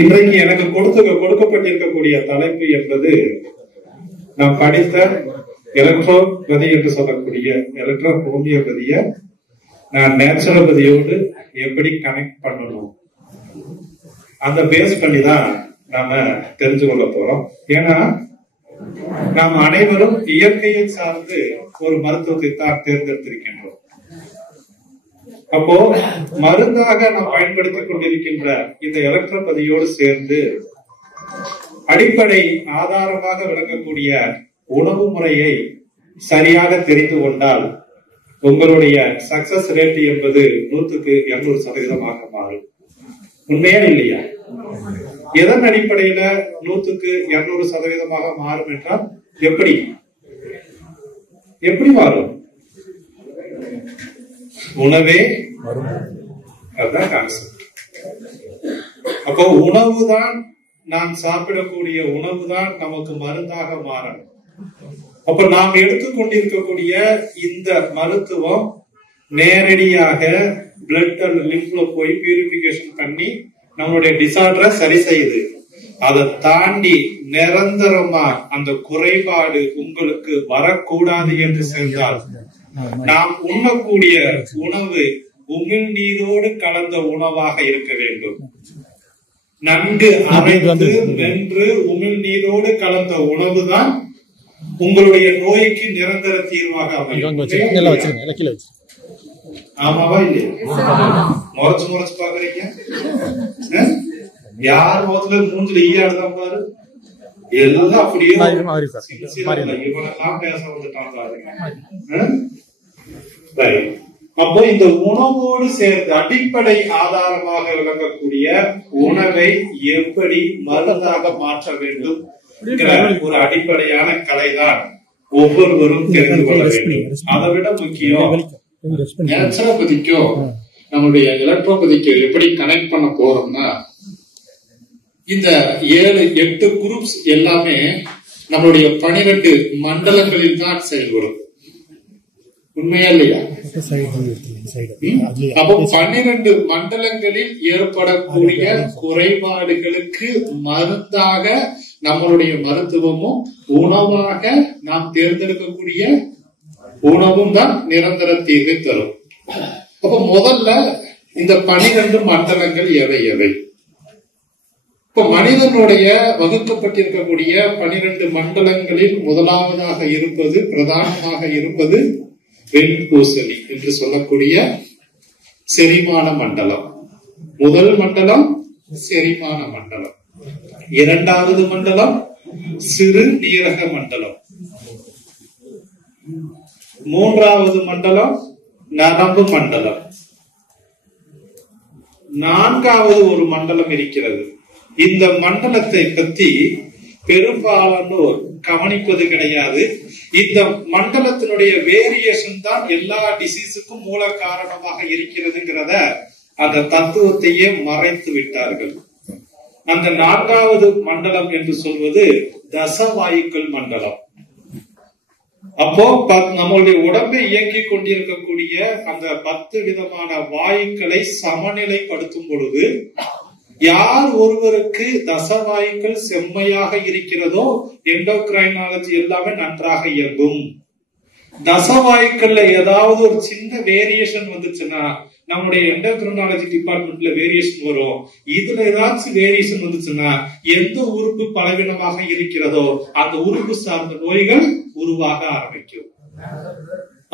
இன்றைக்கு எனக்கு கொடுக்கப்பட்டிருக்கக்கூடிய தலைப்பு என்பது நாம் படித்த எலக்ட்ரோபதி என்று சொல்லக்கூடிய எலக்ட்ரோ ஹோமியோபதிய நான் நேச்சுரோபதியோடு எப்படி கனெக்ட் பண்ணணும் அந்த பேஸ் பண்ணி தான் நாம தெரிஞ்சு கொள்ள போறோம். ஏன்னா நாம் அனைவரும் இயற்கையை சார்ந்து ஒரு மருத்துவத்தை தான் தேர்ந்தெடுத்திருக்கின்றோம். அப்போ மருந்தாக நாம் பயன்படுத்திக் கொண்டிருக்கின்ற இந்த எலக்ட்ரோபதியோடு சேர்ந்து அடிப்படை ஆதாரமாக விளங்கக்கூடிய உணவு முறையை சரியாக தெரிந்து கொண்டால் உங்களுடைய சக்சஸ் ரேட் என்பது 100% மாறும். உண்மையா இல்லையா? எதன் அடிப்படையில 100% மாறும் என்றால் எப்படி மாறும்? உணவே அதுதான் கான்செப்ட். அப்போ உணவுதான், நாம் சாப்பிடக்கூடிய உணவுதான் நமக்கு மருந்தாக மாறணும். அப்ப நாம் எடுத்துக்கொண்டிருக்கக்கூடிய இந்த மருத்துவம் நேரடியாக பிளட் அண்ட் லிம்ப்ல போய் பியூரிபிகேஷன் பண்ணி நம்மளுடைய டிசார்டரை சரி செய்யுது. அதை தாண்டி நிரந்தரமா அந்த குறைபாடு உங்களுக்கு வரக்கூடாது என்று சென்றால் நாம் உண்ணக்கூடிய உணவு உமிழ் நீரோடு கலந்த உணவாக இருக்க வேண்டும். நன்கு அரைத்து வென்று உமிழ் நீரோடு கலந்த உணவு தான் உங்களுடைய நோய்க்கு நிரந்தர தீர்வாக அமையும். ஆமாவா இல்லையா? முறைச்சு பாக்குறீங்க. யார் முகத்துல மூஞ்சில ஈயாடுதான் பாரு, எல்லாம் அப்படியே இவனெல்லாம் பேச வந்துட்டாங்க. அப்போ இந்த உணவோடு சேர்ந்து அடிப்படை ஆதாரமாக விளங்கக்கூடிய உணவை எப்படி மருந்தாக மாற்ற வேண்டும் ஒரு அடிப்படையான கலைதான் ஒவ்வொருவரும் தெரிந்து கொள்ள வேண்டும். அதை விட முக்கியம் நேச்சுரோபதிக்கோ நம்மளுடைய எலக்ட்ரோபதிக்கோ எப்படி கனெக்ட் பண்ண போறோம்னா, இந்த 7-8 குரூப்ஸ் எல்லாமே நம்மளுடைய 12 மண்டலங்களில் தான் செயல்படும். உண்மையா இல்லையா? அப்போ 12 மண்டலங்களில் ஏற்படக்கூடிய குறைபாடுகளுக்கு மருந்தாக நம்மளுடைய மருத்துவமும் உணவாக நாம் தேர்ந்தெடுக்கக்கூடிய உணவும் தான் நிரந்தர தீர்வை தரும். அப்ப முதல்ல இந்த 12 மண்டலங்கள் எவை? இப்ப மனிதனுடைய வகுக்கப்பட்டிருக்கக்கூடிய 12 மண்டலங்களில் முதலாவதாக இருப்பது, பிரதானமாக இருப்பது வெண்பூசணி என்று சொல்லக்கூடிய செரிமான மண்டலம். முதல் மண்டலம் செரிமான மண்டலம், இரண்டாவது மண்டலம் சிறு நீரக மண்டலம், மூன்றாவது மண்டலம் நரம்பு மண்டலம், நான்காவது ஒரு மண்டலம் இருக்கிறது. இந்த மண்டலத்தை பற்றி பெரும்பாலானோர் கவனிப்பது கிடையாது. இந்த மண்டலத்தினுடைய வேரியேஷன் தான் எல்லா டிசீஸுக்கும் மூல காரணமாக இருக்கிறதுங்கிறத அந்த தத்துவத்தையே மறைத்து விட்டார்கள். அந்த நான்காவது மண்டலம் என்று சொல்வது தசவாயுக்கள் மண்டலம். அப்போ நம்மளுடைய உடம்பை இயக்கி கொண்டிருக்கக்கூடிய அந்த 10 விதமான வாயுக்களை சமநிலைப்படுத்தும் பொழுது யார் ஒருவருக்கு தசவாயுக்கள் செம்மையாக இருக்கிறதோ எண்டோகிரைனாலஜி எல்லாமே நன்றாக இயங்கும். தசவாயுக்கள்ல ஏதாவது ஒரு சின்ன வேரியேஷன் வந்துச்சுன்னா நம்முடைய எண்டோகிரைனாலஜி டிபார்ட்மெண்ட்ல வேரியேஷன் வரும். இதுல ஏதாச்சும் வேரியேஷன் வந்துச்சுன்னா எந்த உறுப்பு பலவீனமாக இருக்கிறதோ அந்த உறுப்பு சார்ந்த நோய்கள் உருவாக ஆரம்பிக்கும்.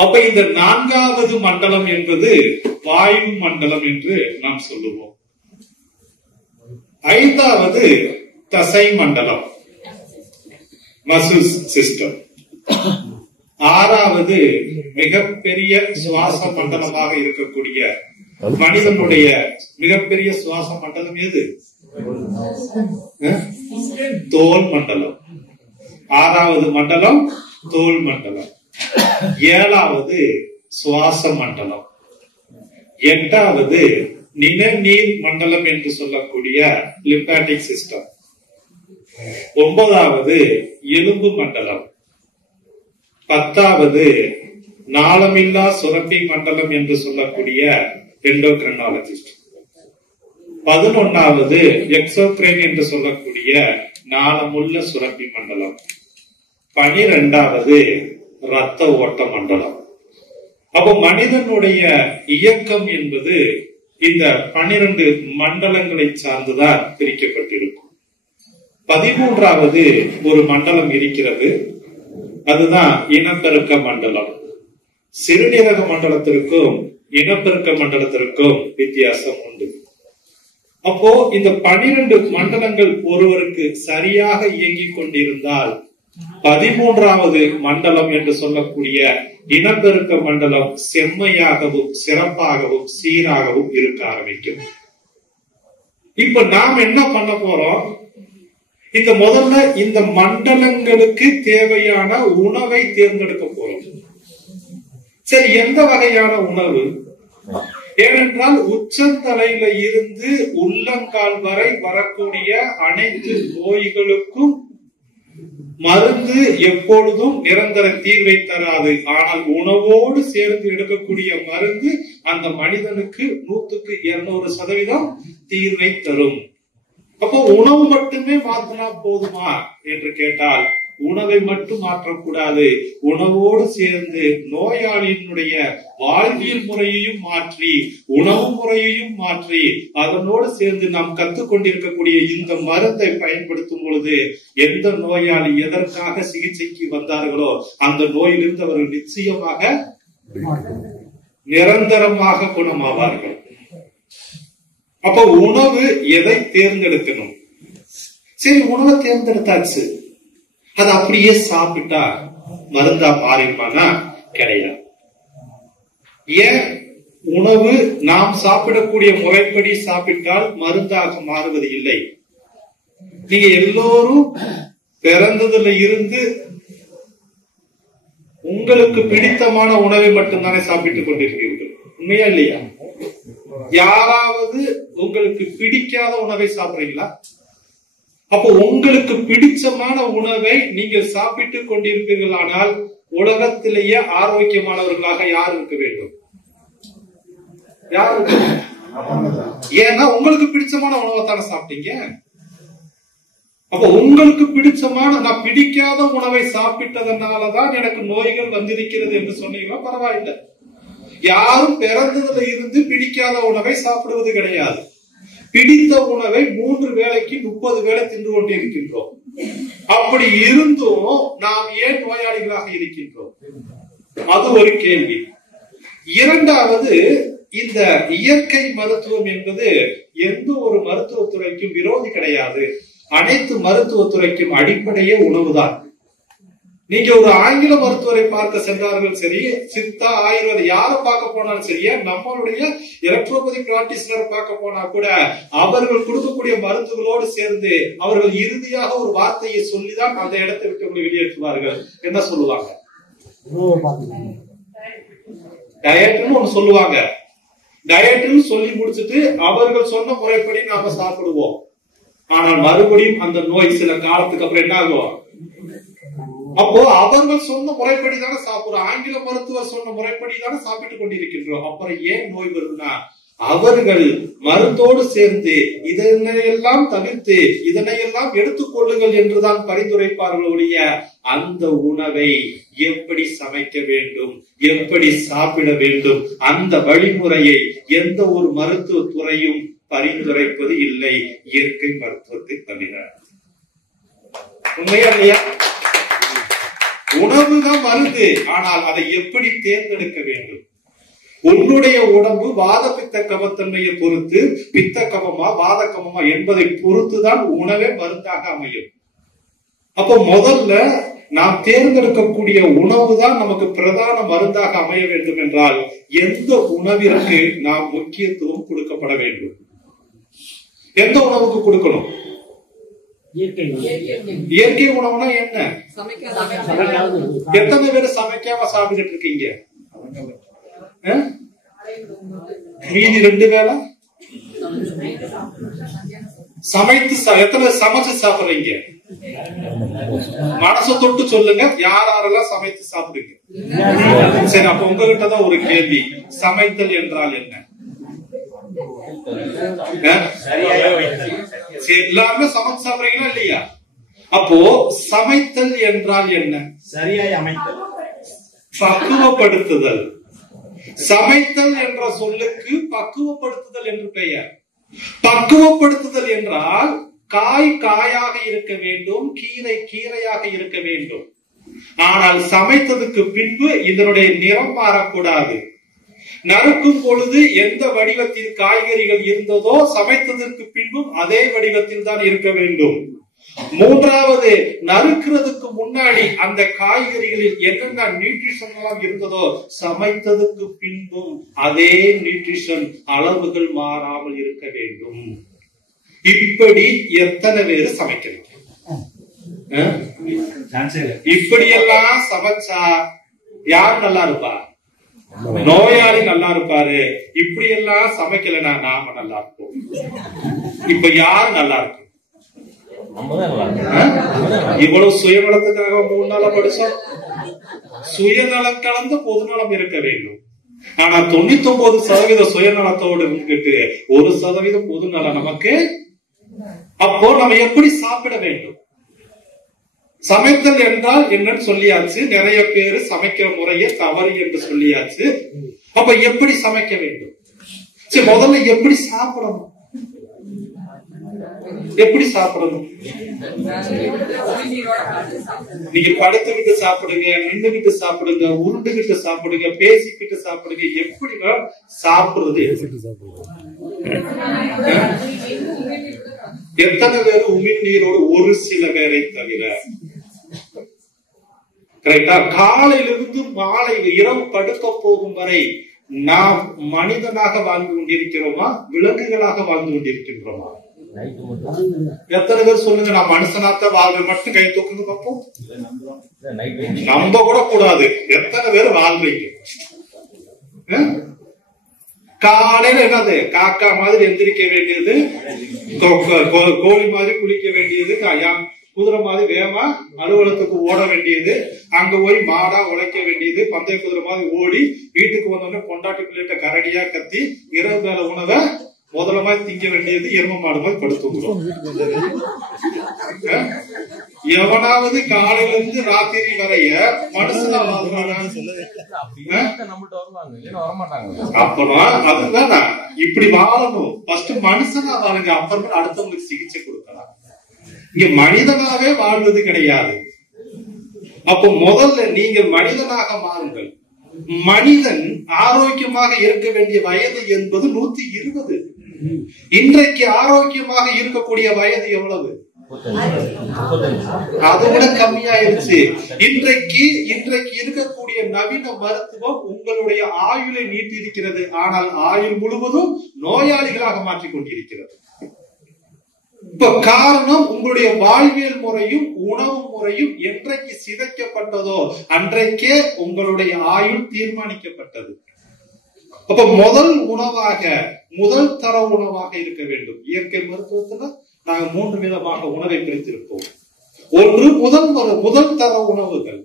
அப்ப இந்த நான்காவது மண்டலம் என்பது வாயு மண்டலம் என்று நாம் சொல்லுவோம். ஐந்தாவது தசை மண்டலம், மசில் சிஸ்டம். ஆறாவது மிகப்பெரிய சுவாச மண்டலமாக இருக்கக்கூடிய மனிதனுடைய மிகப்பெரிய சுவாச மண்டலம் எது? தோல் மண்டலம். ஆறாவது மண்டலம் தோல் மண்டலம். ஏழாவது சுவாச மண்டலம். எட்டாவது நிணநீர் மண்டலம் என்று சொல்லக்கூடிய லிம்பாட்டிக் சிஸ்டம். ஒன்பதாவது எலும்பு மண்டலம். பத்தாவது நாளமில்லா சுரப்பி மண்டலம் என்று சொல்லக்கூடிய எண்டோகிரைனாலஜிஸ்ட். 11வது எக்ஸோக்ரைன் என்று சொல்லக்கூடிய நாளமுள்ள சுரப்பி மண்டலம். 12வது இரத்த ஓட்ட மண்டலம். அப்போ மனிதனுடைய இயக்கம் என்பது இந்த 12 மண்டலங்களை சார்ந்துதான் பிரிக்கப்பட்டிருக்கும். 13வது ஒரு மண்டலம் இருக்கிறது, அதுதான் இனப்பெருக்க மண்டலம். சிறுநீரக மண்டலத்திற்கும் இனப்பெருக்க மண்டலத்திற்கும் வித்தியாசம் உண்டு. அப்போ இந்த 12 மண்டலங்கள் ஒருவருக்கு சரியாக இயங்கிக் கொண்டிருந்தால் 13வது மண்டலம் என்று சொல்லக்கூடிய இனப்பெருக்க மண்டலம் செம்மையாகவும் சிறப்பாகவும் சீராகவும் இருக்க ஆரம்பிக்கும். இப்ப நாம் என்ன பண்ண போறோம்? இந்த முதல்ல இந்த மண்டலங்களுக்கு தேவையான உணவை தேர்ந்தெடுக்க போறோம். சரி, எந்த வகையான உணவு? ஏனென்றால் உச்சந்தலையில இருந்து உள்ளங்கால் வரை வரக்கூடிய அனைத்து நோய்களுக்கும் மருந்து எப்பொழுதும் நிரந்தர தீர்வை தராது. ஆனால் உணவோடு சேர்ந்து எடுக்கக்கூடிய மருந்து அந்த மனிதனுக்கு 100க்கு 200% தீர்வை தரும். அப்போ உணவு மட்டுமே மாற்றினா போதுமா என்று கேட்டால் உணவை மட்டும் மாற்றக்கூடாது. உணவோடு சேர்ந்து நோயாளியினுடைய வாழ்வியல் முறையையும் மாற்றி, உணவு முறையையும் மாற்றி, அதனோடு சேர்ந்து நாம் கற்றுக்கொண்டிருக்கக்கூடிய இந்த மருந்தை பயன்படுத்தும் பொழுது எந்த நோயாளி எதற்காக சிகிச்சைக்கு வந்தார்களோ அந்த நோயிலிருந்து அவர்கள் நிச்சயமாக நிரந்தரமாக குணமாவார்கள். அப்ப உணவு எதை தேர்ந்தெடுக்கணும்? சரி, உணவை தேர்ந்தெடுத்தாச்சு, அது அப்படியே சாப்பிட்டா மருந்தா மாறிடுமானா? கிடையாது. ஏன்? உணவு நாம் சாப்பிடக்கூடிய முறைப்படி சாப்பிட்டால் மருந்தாக மாறுவது இல்லை. நீங்க எல்லோரும் பிறந்ததுல இருந்து உங்களுக்கு பிடித்தமான உணவை மட்டும்தானே சாப்பிட்டுக் கொண்டிருக்கிறீர்கள், உண்மையா இல்லையா? யாராவது உங்களுக்கு பிடிக்காத உணவை சாப்பிடுறீங்களா? அப்போ உங்களுக்கு பிடிச்சமான உணவை நீங்கள் சாப்பிட்டுக் கொண்டிருப்பீர்களானால் உலகத்திலேயே ஆரோக்கியமானவர்களாக யார் இருக்க வேண்டும்? யார்? ஏன்னா உங்களுக்கு பிடிச்சமான உணவை தானே சாப்பிட்டீங்க. அப்ப உங்களுக்கு பிடிச்சமான, நான் பிடிக்காத உணவை சாப்பிட்டதனாலதான் எனக்கு நோய்கள் வந்திருக்கிறது என்று சொன்னீங்கன்னா பரவாயில்லை. யாரும் பிறந்ததுல இருந்து பிடிக்காத உணவை சாப்பிடுவது கிடையாது. பிடித்த உணவை 3 வேளைக்கு 30 வேளை தின்று கொண்டிருக்கின்றோம். அப்படி இருந்தும் நாம் ஏன் நோயாளிகளாக இருக்கின்றோம்? அது ஒரு கேள்வி. இரண்டாவது, இந்த இயற்கை மருத்துவம் என்பது எந்த ஒரு மருத்துவத்துறைக்கும் விரோதி கிடையாது. அனைத்து மருத்துவத்துறைக்கும் அடிப்படையே உணவுதான். நீங்க ஒரு ஆங்கில மருத்துவரை பார்க்க சென்றார்கள் சரி, சித்தா ஆயுர்வேத யாரை பார்க்க போனாலும் சரியா, நம்மளுடைய எலக்ட்ரோபதி பிராக்டிஷனர் பார்க்க போனா கூட அவர்கள் கொடுக்கக்கூடிய மருந்துகளோடு சேர்ந்து அவர்கள் இறுதியாக ஒரு வார்த்தையை சொல்லிதான் அந்த இடத்தை விட்டு வெளியேற்றுவார்கள். என்ன சொல்லுவாங்க? டயட்னு ஒண்ணு சொல்லுவாங்க. டயட்னு சொல்லி முடிச்சுட்டு அவர்கள் சொன்ன முறைப்படி நாம சாப்பிடுவோம். ஆனால் மறுபடியும் அந்த நோய் சில காலத்துக்கு அப்புறம் என்ன ஆகும்? அப்போ அவர்கள் சொன்ன முறைப்படி தானே சாப்பிடுறோம். ஆங்கில மருத்துவர் சொன்ன முறைப்படி தானே சாப்பிட்டுக் கொண்டிருக்கின்றோம். அப்புறம் ஏன் நோய் வருதுன்னா அவர்கள் மருந்தோடு சேர்ந்து இதனையெல்லாம் தவிர்த்து இதனையெல்லாம் எடுத்துக்கொள்ளுங்கள் என்றுதான் பரிந்துரைப்பார்கள் ஒழிய அந்த உணவை எப்படி சமைக்க வேண்டும், எப்படி சாப்பிட வேண்டும், அந்த வழிமுறையை எந்த ஒரு மருத்துவ துறையும் பரிந்துரைப்பது இல்லை, இயற்கை மருத்துவத்தை தவிர. உண்மையா இல்லையா? உணவுதான் மருந்து, ஆனால் அதை எப்படி தேர்ந்தெடுக்க வேண்டும்? உன்னுடைய உடம்பு வாத பித்த கபத்தன்மையை பொறுத்து பித்த கபமா வாத கபமா என்பதை பொறுத்துதான் உணவே மருந்தாக அமையும். அப்போ முதல்ல நாம் தேர்ந்தெடுக்கக்கூடிய உணவு தான் நமக்கு பிரதான மருந்தாக அமைய வேண்டும் என்றால் எந்த உணவிற்கு நாம் முக்கியத்துவம் கொடுக்கப்பட வேண்டும்? எந்த உணவுக்கு கொடுக்கணும்? இயற்கை உணவுனா என்ன? எத்தனை பேர் சமைக்காம சாப்பிட்டு இருக்கீங்க? மீதி 2 வேளை சமைத்து எத்தனை சமைச்சு சாப்பிடுறீங்க? மனசை தொட்டு சொல்லுங்க, யாரெல்லாம் சமைத்து சாப்பிடுங்க. சரி, அப்ப உங்ககிட்டதான் ஒரு கேள்வி, சமைத்தல் என்றால் என்ன? எல்லாருமே சமைச்சு சாப்பிடுறீங்களா இல்லையா? அப்போ சமைத்தல் என்றால் என்ன? சரியாய் அமைத்தல், பக்குவப்படுத்துதல். சமைத்தல் என்ற சொல்லுக்கு பக்குவப்படுத்துதல் என்று பெயர். பக்குவப்படுத்துதல் என்றால் காய் காயாக இருக்க வேண்டும், கீரை கீரையாக இருக்க வேண்டும். ஆனால் சமைத்ததுக்கு பின்பு இதனுடைய நிறம் மாறக்கூடாது. நறுக்கும் பொழுது எந்த வடிவத்தில் காய்கறிகள் இருந்ததோ சமைத்ததற்கு பின்பும் அதே வடிவத்தில் தான் இருக்க வேண்டும். மூன்றாவது, நறுக்கிறதுக்கு முன்னாடி அந்த காய்கறிகளில் என்னென்ன நியூட்ரிஷன் எல்லாம் இருந்ததோ சமைத்ததுக்கு பின்பும் அதே நியூட்ரிஷன் அளவுகள் மாறாமல் இருக்க வேண்டும். இப்படி எத்தனை பேரு சமைக்கிறீங்க? இப்படியெல்லாம் சமைச்சா யார் நல்லா இருப்பா? நோயாளி நல்லா இருப்பாரு. இப்படி எல்லாம் சமைக்கலன்னா நாம நல்லா இருப்போம். இப்ப யார் நல்லா இருக்கும்? இவ்வளவு சுயநலத்துக்காக 3 நாளா படிச்சோம். சுயநலம் கலந்த பொதுநலம் இருக்க வேண்டும். ஆனா 99% சுயநலத்தோடு இருந்துட்டு 1% பொதுநலம் நமக்கு. அப்போ நம்ம எப்படி சாப்பிட வேண்டும்? சமைத்தல் என்றால் என்னன்னு சொல்லியாச்சு. நிறைய பேரு சமைக்கிற முறையே தவறு என்று சொல்லியாச்சு. அப்ப எப்படி சமைக்க வேண்டும்? சரி, முதல்ல எப்படி சாப்பிடணும்? எப்படி சாப்பிடணும்? நீங்க படுத்துக்கிட்டு சாப்பிடுங்க, நின்றுகிட்டு சாப்பிடுங்க, உருண்டுகிட்டு சாப்பிடுங்க, பேசிக்கிட்டு சாப்பிடுங்க. எப்படி சாப்பிடுறது? எத்தனை பேர் உமிழ்நீரோடு? ஒரு சில பேரை தவிர. கரெக்டா? காலையிலிருந்து மாலை இரவு படுக்க போகும் வரை நாம் மனிதனாக வாழ்ந்து கொண்டிருக்கிறோமா, விலங்குகளாக வாழ்ந்து கொண்டிருக்கின்றோமா? எத்தனை பேர் சொல்லுங்க, நான் மனுஷனாத்த வாழ்வை மட்டும் கை தூக்குங்க பார்ப்போம். நம்ப கூட கூடாது. எத்தனை பேர் வாழ்றீங்க? காலையில என்னது, காக்கா மாதிரி எந்திரிக்க வேண்டியது, கோழி மாதிரி குளிக்க வேண்டியது, குதிரை மாதிரி வேகமா அலுவலகத்துக்கு ஓட வேண்டியது, அங்க போய் மாடா உழைக்க வேண்டியது, பந்தய குதிரை மாதிரி ஓடி வீட்டுக்கு வந்தோடனே பொண்டாட்டி பிள்ளைகிட்ட கரடியா கத்தி இரவு வேலை உணவை முதல்ல மாதிரி திங்க வேண்டியது, எரும மாடு மாதிரி படுத்துக்கிறோம். எவனாவது காலையில இருந்து ராத்திரி வரைய மனுஷனா வாழ்றானா? அப்பனா அதுதான் இப்படி வாழணும். ஃபர்ஸ்ட் மனுஷனா வாழுங்க, அப்புறமா அடுத்தவங்களுக்கு சிகிச்சை கொடுக்கலாம். இங்க மனிதனாவே வாழ்வது கிடையாது. அப்போ முதல்ல நீங்க மனிதனாக மாறுங்கள். மனிதன் ஆரோக்கியமாக இருக்க வேண்டிய வயது என்பது 120. இன்றைக்கு ஆரோக்கியமாக இருக்கக்கூடிய வயது எவ்வளவு? அதை விட கம்மியாயிருச்சு. இன்றைக்கு இருக்கக்கூடிய நவீன மருத்துவம் உங்களுடைய ஆயுளை நீட்டிருக்கிறது. ஆனால் ஆயுள் முழுவதும் நோயாளிகளாக மாற்றிக் கொண்டிருக்கிறது. இப்ப காரணம், உங்களுடைய வாழ்வியல் முறையும் உணவு முறையும் என்றைக்கு சிதைக்கப்பட்டதோ அன்றைக்கே உங்களுடைய ஆயுள் தீர்மானிக்கப்பட்டது. அப்ப முதல் உணவாக, முதல் தர உணவாக இருக்க வேண்டும். இயற்கை மருத்துவத்துல நாங்கள் 3 விதமாக உணவை பிரித்திருப்போம். ஒன்று முதல் தர உணவுகள்,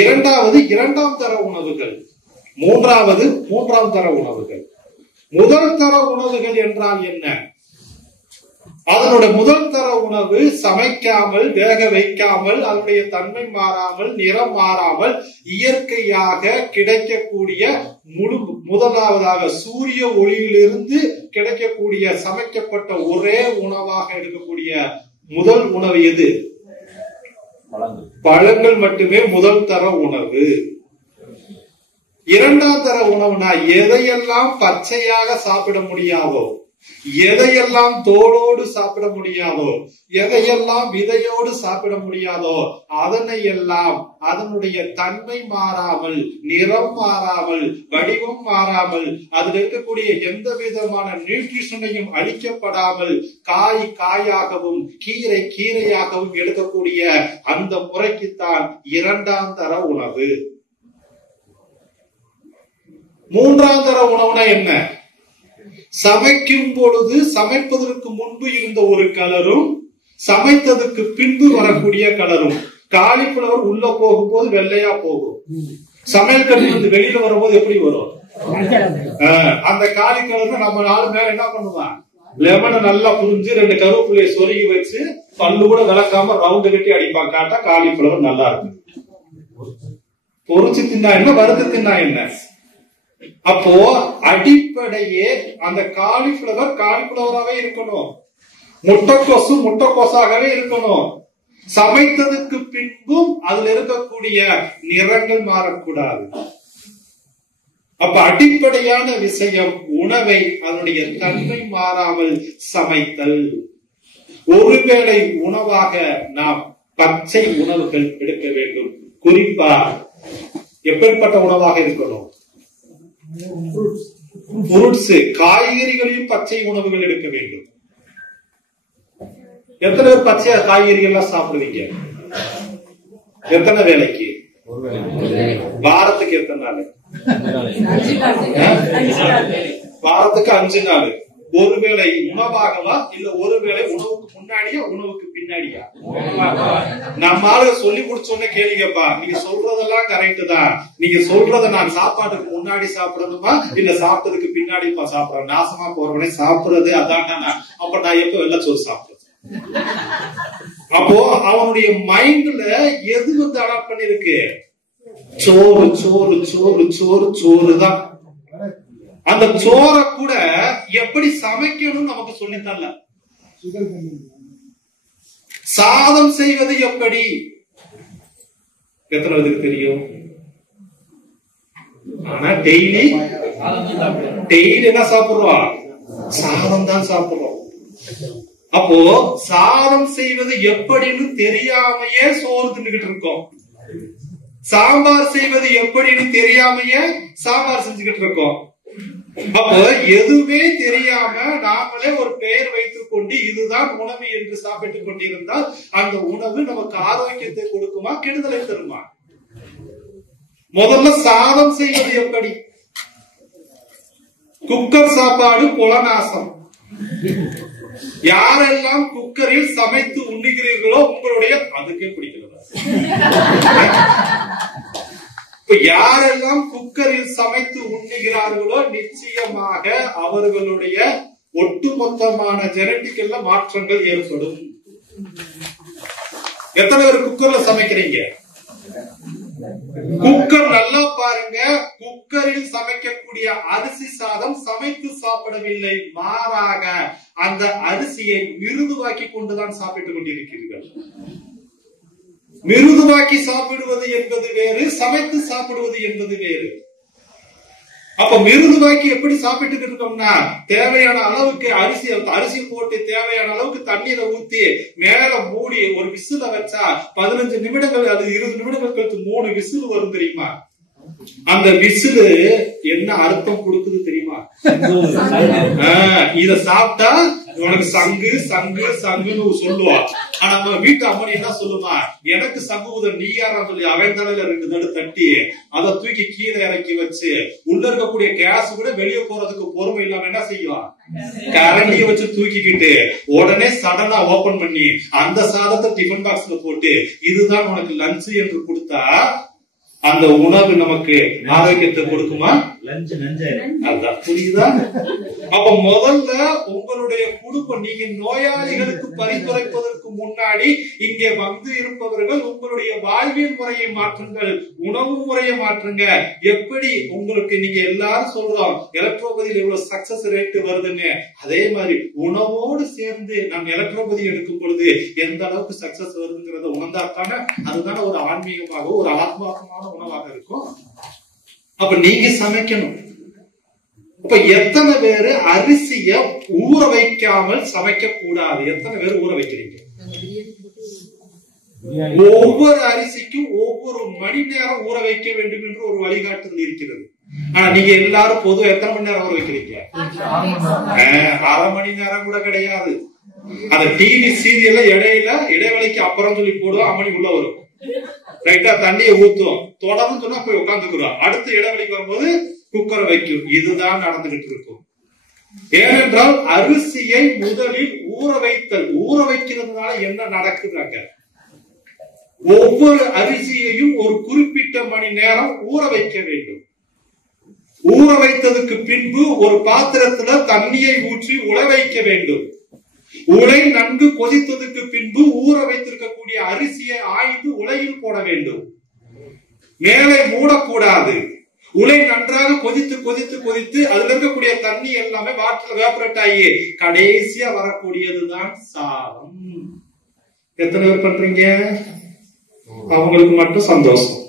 இரண்டாவது இரண்டாம் தர உணவுகள், மூன்றாவது மூன்றாம் தர உணவுகள். முதல் தர உணவுகள் என்றால் என்ன? அதனுடைய முதல் தர உணவு சமைக்காமல், வேக வைக்காமல், அதனுடைய தன்மை மாறாமல், நிறம் மாறாமல் இயற்கையாக கிடைக்கக்கூடிய முதலாவதாக சூரிய ஒளியிலிருந்து கிடைக்கக்கூடிய சமைக்கப்பட்ட ஒரே உணவாக எடுக்கக்கூடிய முதல் உணவு எது? பழங்கள் மட்டுமே முதல் தர உணவு. இரண்டாம் தர உணவுனா எதையெல்லாம் பச்சையாக சாப்பிட முடியாதோ, எதையெல்லாம் தோளோடு சாப்பிட முடியாதோ, எதையெல்லாம் விதையோடு சாப்பிட முடியாதோ அதனை எல்லாம் அதனுடைய தன்மை மாறாமல், நிறம் மாறாமல், வடிவம் மாறாமல், அதில் இருக்கக்கூடிய எந்த விதமான நியூட்ரிஷனையும் அளிக்கப்படாமல் காய் காயாகவும் கீரை கீரையாகவும் எடுக்கக்கூடிய அந்த முறைக்குத்தான் இரண்டாம் தர உணவு. மூன்றாம் தர உணவுனா என்ன? சமைக்கும் பொழுது சமைப்பதற்கு முன்பு இருந்த ஒரு கலரும் சமைத்ததுக்கு பின்பு வரக்கூடிய கலரும். காலிஃபிளவர் உள்ள போகும்போது வெள்ளையா போகும், சமையல் கட்டிலிருந்து வெளியில வரும்போது எப்படி வரும்? அந்த காலிஃபிளவர் நம்ம நாலு மேல என்ன பண்ணுவான், லெமனை நல்லா புரிஞ்சு 2 கருவேப்பிலையை சொருகி வச்சு பல்லு கூட விளக்காம ரவுண்டு கட்டி அடிப்பான். காட்டா காலிஃபிளவர் நல்லா இருக்கு. பொறிச்சு தின்னா என்ன, வறுத்து தின்னா என்ன? அப்போ அடிப்படையே அந்த காலிஃபிளவராகவே இருக்கணும், முட்டைக்கோசாகவே இருக்கணும். சமைத்ததுக்கு பின்பும் அதுல இருக்கக்கூடிய நிறங்கள் மாறக்கூடாது. அப்ப அடிப்படையான விஷயம் உணவை அதனுடைய தன்மை மாறாமல் சமைத்தல். ஒருவேளை உணவாக நாம் பச்சை உணவுகள் எடுக்க வேண்டும். குறிப்பா எப்படிப்பட்ட உணவாக இருக்கணும்? ஃப்ரூட்ஸ், காய்கறிகளையும் பச்சை உணவுகள் எடுக்க வேண்டும். எத்தனை பேர் பச்சை காய்கறிகள் எல்லாம் சாப்பிடுவீங்க? எத்தனை வேளைக்கு? வாரத்துக்கு எத்தனை நாள்? வாரத்துக்கு 5 நாள். ஒருவேளை உணவாகவா இல்ல ஒருவேளை உணவுக்கு முன்னாடியா உணவுக்கு பின்னாடியா? நம்மால சொல்லி முடிச்சோன்னே கேளுங்கப்பா, நீங்க சொல்றதெல்லாம் கரெக்ட் தான். நீங்க சொல்றத நான் சாப்பாட்டுக்கு முன்னாடி சாப்பிடணுமா இல்ல சாப்பிட்டதுக்கு பின்னாடி சாப்பிடுறேன்? நாசமா போறவனே சாப்பிடுறது அதான். அப்ப நான் எப்ப வெள்ளச்சோறு சாப்பிடுறேன்? அப்போ அவனுடைய மைண்ட்ல எது அடாப்ட் பண்ணிருக்கு? சோறு சோறு சோறு சோறு சோறு தான். அந்த சோறை கூட எப்படி சமைக்கணும் நமக்கு சொல்லித்தரல. சாதம் செய்வது எப்படி எத்தனை பேருக்கு தெரியும்? ஆனா டெய்லி என்ன சாப்பிடுறோம்? சாதம் தான் சாப்பிடுறோம். அப்போ சாதம் செய்வது எப்படின்னு தெரியாமையே சோறு தின்னுகிட்டு இருக்கோம். சாம்பார் செய்வது எப்படின்னு தெரியாமையே சாம்பார் செஞ்சுக்கிட்டு இருக்கோம். அப்போ எதுவுமே தெரியாம நாமளே ஒரு பெயர் வைத்துக் கொண்டு இதுதான் உணவு என்று சாப்பிட்டுக் கொண்டிருந்தால் அந்த உணவு நமக்கு ஆரோக்கியத்தை கொடுக்குமா கெடுதலை தருமா? முதல்ல சாதம் செய்வது எப்படி? குக்கர் சாப்பாடு புலநாசம். யாரெல்லாம் குக்கரில் சமைத்து உண்ணுகிறீர்களோ உங்களுடைய அதுக்கே பிடிக்கிறது. யாரெல்லாம் குக்கரில் சமைத்து உண்ணுகிறார்களோ நிச்சயமாக அவர்களுடைய ஒட்டுமொத்தமான ஜெனடிக்கல்ல மாற்றங்கள் ஏற்படும். எத்தனை பேர் குக்கர்ல சமைக்கிறீங்க? குக்கர் நல்லா பாருங்க. குக்கரில் சமைக்கக்கூடிய அரிசி சாதம் சமைத்து சாப்பிடவில்லை, மாறாக அந்த அரிசியை மிருதுவாக்கி கொண்டுதான் சாப்பிட்டுக் கொண்டிருக்கிறீர்கள். மிருதுவாக்கி சாப்பிடுவது என்பது வேறு, சமைத்து சாப்பிடுவது என்பது வேறு. அப்ப மிருதுவாக்கி எப்படி சாப்பிட்டு இருக்கோம்னா, தேவையான அளவுக்கு அரிசி போட்டு தேவையான அளவுக்கு தண்ணீரை ஊத்தி மேல மூடி ஒரு விசில வச்சா 15 நிமிடங்கள் அது 20 நிமிடங்கள் கழித்து 3 விசில் வரும் தெரியுமா? அந்த விசிலு என்ன அர்த்தம் கொடுக்குது தெரியுமா? இத சாப்பிட்டா உனக்கு சங்கு சங்கு சங்குன்னு சொல்லுவா. ஆனா நம்ம வீட்டு அம்மனி என்ன சொல்லுமா? எனக்கு சங்குவத நீ யாரா சொல்லி அவன் தலையில 2 தடவை தட்டி அதை தூக்கி கீழே இறக்கி வச்சு உள்ள இருக்கக்கூடிய கேஸ் கூட வெளியே போறதுக்கு பொறுமை இல்லாம என்ன செய்வான்? கரண்டிய வச்சு தூக்கிக்கிட்டு உடனே சடனா ஓபன் பண்ணி அந்த சாதத்தை டிஃபன் பாக்ஸ்ல போட்டு இதுதான் உனக்கு லஞ்ச் என்று கொடுத்தா அந்த உணவு நமக்கு ஆரோக்கியத்தை கொடுக்குமா? அதான் புரியுதா? அப்ப முதல்ல உங்களுடைய குடும்பம், நீங்க நோயாளிகளுக்கு பரிந்துரைப்பதற்கு முன்னாடி இங்கே வந்து இருப்பவர்கள் உங்களுடைய வாழ்வியல் முறையை மாற்றுங்கள், உணவு முறையை மாற்றுங்க. எப்படி உங்களுக்கு நீங்க எல்லாரும் சொல்றோம் எலக்ட்ரோபதியில் எவ்வளவு சக்சஸ் ரேட் வருதுன்னு, அதே மாதிரி உணவோடு சேர்ந்து நாம் எலக்ட்ரோபதி எடுக்கும் பொழுது எந்த அளவுக்கு சக்சஸ் வருதுங்கிறத உணர்ந்தாத்தானே அதுதான ஒரு ஆன்மீகமாக ஒரு ஆத்மார்த்தமான உணவாக இருக்கும். அப்ப நீங்க சமைக்கணும். அப்ப எத்தனை பேரு அரிசிய ஊற வைக்காமல் சமைக்க கூடாது? எத்தனை பேர் ஊற வைக்கிறீங்க? ஒவ்வொரு அரிசிக்கும் ஒவ்வொரு மணி நேரம் ஊற வைக்க வேண்டும் என்று ஒரு வழிகாட்டுதல் இருக்கிறது. ஆனா நீங்க எல்லாரும் பொதுவா எத்தனை மணி நேரம் ஊற வைக்கிறீங்க? 1/2 மணி நேரம் கூட கிடையாது. அந்த டிவி சீரியல்ல இடைவெளிக்கு அப்புறம் சொல்லி போடுவோம், அம்மணி உள்ள வரும், ரைட்டா தண்ணியை ஊத்தும், தொடர்ந்து சொன்னா போய் உட்காந்துக்கிறோம், அடுத்த இடைவெளிக்கு வரும்போது குக்கரை வைக்கும். இதுதான் நடந்துகிட்டு இருக்கும். ஏனென்றால் அரிசியை முதலில் ஊற வைத்தல். ஊற வைக்கிறதுனால என்ன நடக்குதுங்க? ஒவ்வொரு அரிசியையும் ஒரு குறிப்பிட்ட மணி நேரம் ஊற வைக்க வேண்டும். ஊற வைத்ததுக்கு பின்பு ஒரு பாத்திரத்துல தண்ணியை ஊற்றி உல வைக்க வேண்டும். உலை நன்கு கொதித்ததுக்கு பின்பு ஊற வைத்திருக்கக்கூடிய அரிசியை ஆய்ந்து உலையில் போட வேண்டும். மேலே மூடக்கூடாது. உலை நன்றாக கொதித்து கொதித்து கொதித்து அதுல இருக்கக்கூடிய தண்ணி எல்லாமே வாட்டர் வேப்பரேட் ஆகி கடைசியா வரக்கூடியதுதான் சாதம். எத்தனை பேர் பண்றீங்க? அவங்களுக்கு மட்டும் சந்தோஷம்.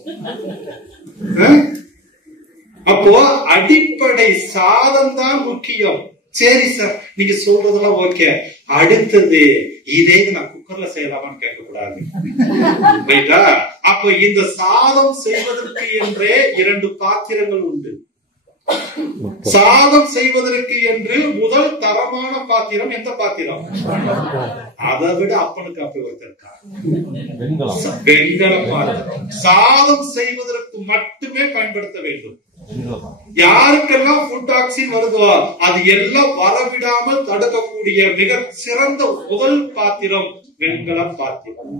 அப்போ அடிப்படை சாதம் தான் முக்கியம். சரி சார், நீங்க சொல்றதெல்லாம் ஓகே. அடுத்தது இதே நான் குக்கர்ல செய்யலாமான்னு கேட்க கூடாது. அப்போ இந்த சாதம் செய்வதற்கு என்றே 2 பாத்திரங்கள் உண்டு. சாதம் செய்வதற்கு என்று முதல் தரமான பாத்திரம் எந்த பாத்திரம்? அதை விட அப்பனுக்கு அப்படி ஒருத்தருக்கார் வெண்கல பாத்திரம். சாதம் செய்வதற்கு மட்டுமே பயன்படுத்த வேண்டும். யாருக்கெல்லாம் ஃபுட் டாக்ஸின் வருதோ அது எல்லாம் வரவிடாமல் தடுக்கக்கூடிய மிக சிறந்த முதல் பாத்திரம் வெண்கல பாத்திரம்.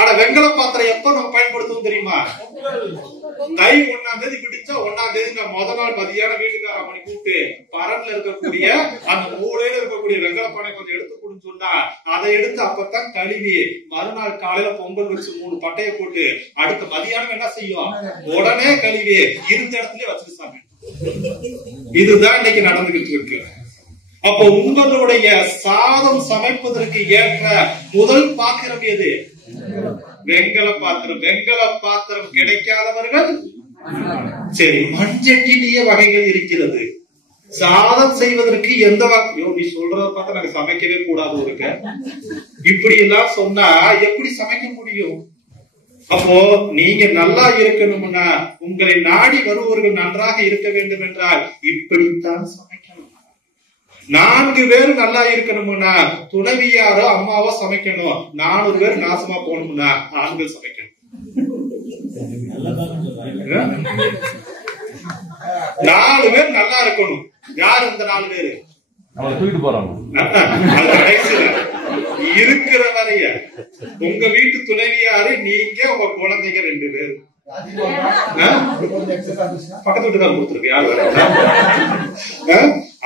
ஆனா வெண்கல பாத்திரம் எப்ப நம்ம பயன்படுத்துவோம் தெரியுமா? தை 1ஆம் தேதி பிடிச்சா 1ஆம் தேதி நான் முத நாள் மதியான வீட்டுக்கார மணி கூப்பிட்டு பரன்ல இருக்கக்கூடிய அந்த மூலையில இருக்கக்கூடிய வெண்கல பானை கொஞ்சம் எடுத்து கொடுன்னு சொன்னா அதை எடுத்து அப்பதான் கழுவி மறுநாள் காலையில பொங்கல் வச்சு 3 பட்டைய போட்டு அடுத்த மதியானம் என்ன செய்யும்? உடனே கழுவி இருந்த இடத்துல வச்சுட்டு சாமி. இதுதான் இன்னைக்கு நடந்துகிட்டு இருக்கு. அப்ப உங்களுடைய சாதம் சமைப்பதற்கு ஏற்ற முதல் பாத்திரம் எது? வெண்கல பாத்திரம். வெண்கல பாத்திரம் கிடைக்காதவர்கள் சரி மண்சட்டிலேயே வகைகள் இருக்கிறது. சாதம் செய்வதற்கு எந்த நீ சொல்றத பார்த்தா நாங்க சமைக்கவே கூடாது இருக்க. இப்படி எல்லாம் சொன்னா எப்படி சமைக்க முடியும்? அப்போ நீங்க நல்லா இருக்கணும்னா உங்களை நாடி வருபவர்கள் நன்றாக இருக்க வேண்டும் என்றால் இப்படித்தான் சமைக்கணும். 4 பேர் நல்லா இருக்கணும்னா துணைவியாரோ அம்மாவோ சமைக்கணும். 4 பேர் நாசமா போகணும்னா ஆண்கள் சமைக்கணும். 4 பேர் நல்லா இருக்கணும். யார் இந்த 4 பேரு? இருக்கிற வரைய உங்க வீட்டு துணைவியாரு, நீங்க, உங்க குழந்தைங்க 2 பேரு. பக்கத்து வீட்டுக்காரர் கொடுத்துருக்கு. யார்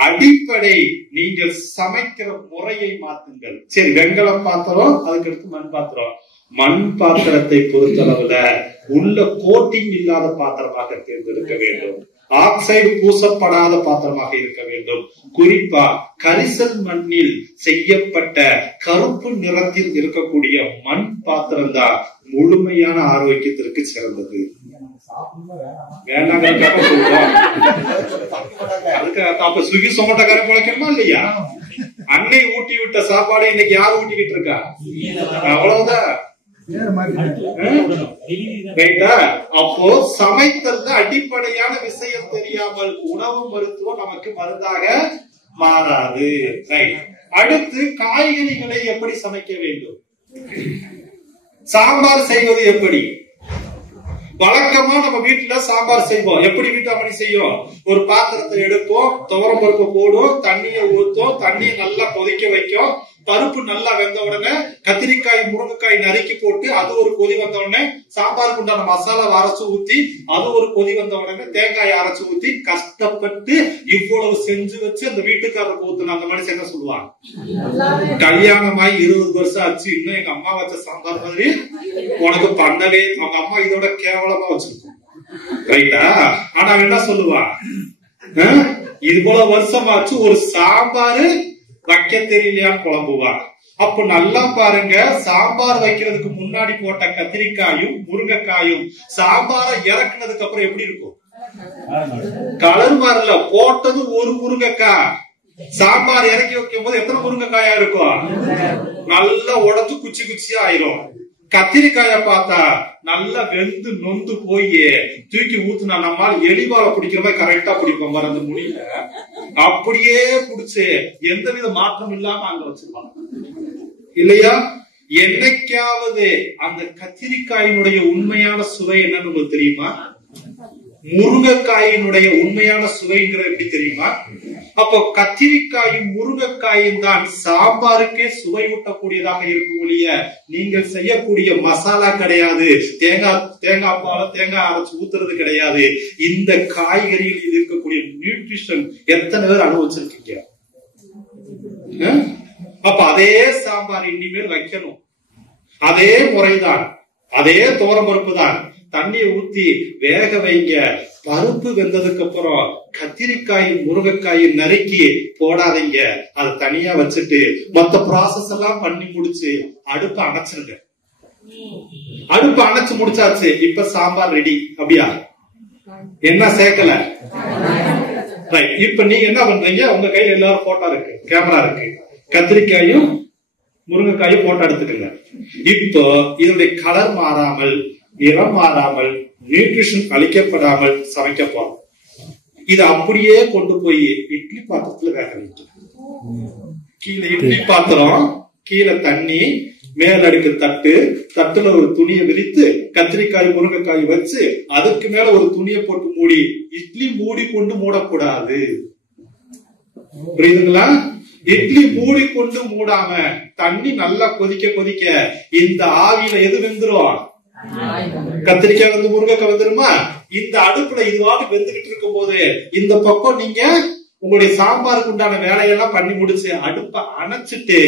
அடிப்படை நீங்கள் சமைக்கிற முறையை மாத்துங்கள். சரி, வெண்கல பாத்திரம், அதுக்கு அடுத்து மண் பாத்திரம். மண் பாத்திரத்தை பொறுத்தளவுல உள்ள கோட்டிங் இல்லாத பாத்திரமாக தேர்ந்தெடுக்க வேண்டும். ஆக்சைடு பூசப்படாத பாத்திரமாக இருக்க வேண்டும். குறிப்பா கரிசல் மண்ணில் செய்யப்பட்ட கருப்பு நிறத்தில் இருக்கக்கூடிய மண் பாத்திரம் தான் முழுமையான ஆரோக்கியத்திற்கு சிறந்தது. அப்ப ஸ்விக்கி சொமட்டோக்கார குழைக்கணுமா இல்லையா? அன்னை ஊட்டி விட்ட சாப்பாடு இன்னைக்கு யார் ஊட்டிக்கிட்டு இருக்கா? அவ்வளவுதான். அப்போ சமைத்தல் அடிப்படையான விஷயம் தெரியாமல் உணவு மருத்துவம் நமக்கு மருந்தாக மாறாது. அடுத்து காய்கறிகளை எப்படி சமைக்க வேண்டும்? சாம்பார் செய்வது எப்படி? வழக்கமா நம்ம வீட்டுல சாம்பார் செய்வோம். எப்படி வீட்டாமணி செய்யும்? ஒரு பாத்திரத்தை எடுப்போம், துவரம் பருப்பு போடும், தண்ணியை ஊத்தும், தண்ணியை நல்லா கொதிக்க வைக்கும். பருப்பு நல்லா வெந்த உடனே கத்திரிக்காய் முருங்கைக்காய் நறுக்கி போட்டு அது ஒரு கொதி வந்த உடனே சாம்பாருக்கு உண்டான மசாலா அரைச்சு ஊத்தி அது ஒரு கொதி வந்த உடனே தேங்காய் அரைச்சு ஊத்தி கஷ்டப்பட்டு இவ்வளவு செஞ்சு வச்சு அந்த வீட்டுக்காரருக்கு ஊத்துன அந்த மனுஷன் என்ன சொல்லுவாங்க? கல்யாணமாயி 20 வருஷம் ஆச்சு, இன்னும் எங்க அம்மா வச்ச சாம்பார் மாதிரி உனக்கு பண்ணவே, அவங்க அம்மா இதோட கேவலமா வச்சிருக்கோம். ரைட்டா? ஆனா என்ன சொல்லுவா? இது போல வருஷமாச்சு ஒரு சாம்பாரு வைக்க தெரியலையான்னு குழம்புவா. அப்ப நல்லா பாருங்க, சாம்பார் வைக்கிறதுக்கு முன்னாடி போட்ட கத்திரிக்காயும் முருங்கைக்காயும் சாம்பாரை இறக்குனதுக்கு அப்புறம் எப்படி இருக்கும்? கலர் மாறல. போட்டது ஒரு முருங்கைக்காய், சாம்பார் இறக்கி வைக்கும் போது எத்தனை முருங்கைக்காயா இருக்கும்? நல்லா உடஞ்சு குச்சி குச்சியா ஆயிரும். கத்திரிக்காய பார்த்தா நல்லா வெந்து நொந்து போய் தூக்கி ஊத்துனா நம்மால் எலிவால பிடிக்கிற மாதிரி கரெக்டா பிடிப்போம் பாரு அந்த முடியல. அப்படியே பிடிச்சு எந்தவித மாற்றம் இல்லாம அங்க வச்சிருப்பாங்க இல்லையா? என்னைக்காவது அந்த கத்திரிக்காயினுடைய உண்மையான சுவை என்னன்னு உங்களுக்கு தெரியுமா? முருங்கைக்காயினுடைய உண்மையான சுவைங்கிறது எப்படி தெரியுமா? அப்போ கத்திரிக்காயும் முருங்கைக்காயும் தான் சாம்பாருக்கே சுவையூட்டக்கூடியதாக இருக்கும் ஒழிய நீங்கள் செய்யக்கூடிய மசாலா கிடையாது, தேங்காய் பால தேங்காய் அரைச்சு ஊத்துறது கிடையாது. இந்த காய்கறிகளில் இருக்கக்கூடிய நியூட்ரிஷன் எத்தனை பேர் அனுபவிச்சிருக்கீங்க? அப்ப அதே சாம்பார் இனிமேல் வைக்கணும், அதே முறைதான், அதே துவரம்பருப்பு தான். தண்ணியை ஊத்தி வேக வைங்க. பருப்பு வெந்ததுக்கு அப்புறம் கத்திரிக்காயும் முருங்கைக்காயும் நறுக்கி போடாதீங்க. அதை தனியா வச்சுட்டு மொத்த ப்ராசஸ் எல்லாம் பண்ணி முடிச்சு அடுப்பை அணைச்சிருங்க. அடுப்பு அணைச்சு முடிச்சாச்சு, இப்ப சாம்பார் ரெடி. அப்படியா? என்ன சேர்க்கல? இப்ப நீங்க என்ன பண்றீங்க? உங்க கையில எல்லாரும் போட்டோ இருக்கு, கேமரா இருக்கு. கத்திரிக்காயும் முருங்கைக்காயும் போட்டோ எடுத்துக்கங்க. இப்போ இதனுடைய கலர் மாறாமல், நிறம் மாறாமல், நியூட்ரிஷன் அளிக்கப்படாமல் சமைக்க போறோம். இதை அப்படியே கொண்டு போய் இட்லி பாத்திரத்துல வேக வைக்கணும். கீழே இட்லி பாத்திரம், கீழே தண்ணி, மேல் அடுக்கு தட்டு, தட்டுல ஒரு துணியை விரித்து கத்திரிக்காய் முருங்கைக்காய் வச்சு அதுக்கு மேல ஒரு துணியை போட்டு மூடி. இட்லி மூடி கொண்டு மூடக்கூடாது, புரியுதுங்களா? இட்லி மூடி கொண்டு மூடாம தண்ணி நல்லா கொதிக்க கொதிக்க இந்த ஆவியில எது வெந்துரும்? கத்திரிக்காய் வந்து முருங்கைக்காய் வந்துருமா? இந்த அடுப்புல இதுவாக வெந்துகிட்டு இருக்கும் போது இந்த பக்கம் நீங்க உங்களுடைய சாம்பாருக்கு உண்டான வேலையெல்லாம் பண்ணி முடிச்சு அடுப்பை அணைச்சிட்டு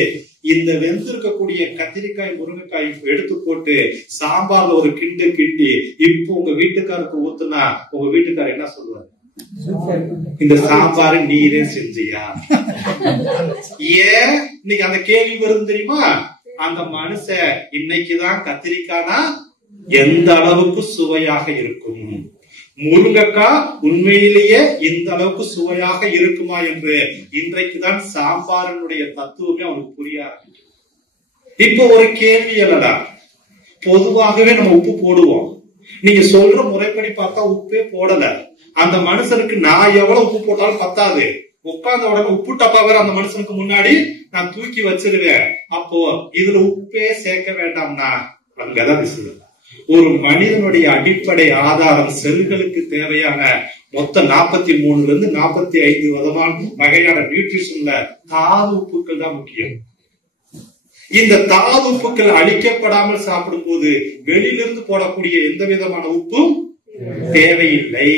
இந்த வெந்திருக்கக்கூடிய கத்திரிக்காய் முருங்கைக்காய் எடுத்து போட்டு சாம்பார்ல ஒரு கிண்டு கிண்டி இப்போ உங்க வீட்டுக்காருக்கு ஊத்துனா உங்க வீட்டுக்காரர் என்ன சொல்லுவாரு? இந்த சாம்பாரு நீரே செஞ்சியா? ஏன் இன்னைக்கு அந்த கேள்வி வரும் தெரியுமா? அந்த மனுஷன் இன்னைக்குதான் கத்திரிக்காய்னா எந்த அளவுக்கு சுவையாக இருக்கும், முருங்கைக்காய் உண்மையிலேயே இந்த அளவுக்கு சுவையாக இருக்குமா என்று இன்றைக்குதான் சாம்பாரினுடைய தத்துவமே அவனுக்கு புரியாது. இப்போ ஒரு கேள்வி இல்லடா, பொதுவாகவே நம்ம உப்பு போடுவோம். நீங்க சொல்ற முறைப்படி பார்த்தா உப்பே போடல. அந்த மனுஷனுக்கு நான் எவ்வளவு உப்பு போட்டாலும் பத்தாது. உட்கார்ந்த உடனே உப்பு டப்பா வேற அந்த மனுஷனுக்கு முன்னாடி நான் தூக்கி வச்சிருவேன். அப்போ இதுல உப்பே சேர்க்க வேண்டாம்னா அங்கதான் விசுது. ஒரு மனிதனுடைய அடிப்படை ஆதாரம் செல்களுக்கு தேவையான மொத்தம் 43 to 45 வகையான நியூட்ரிஷன்ல தாது உப்புக்கள் தான் முக்கியம். இந்த தாது உப்புக்கள் அழிக்கப்படாமல் சாப்பிடும் போது வெளியிலிருந்து போடக்கூடிய எந்த விதமான உப்பும் தேவையில்லை.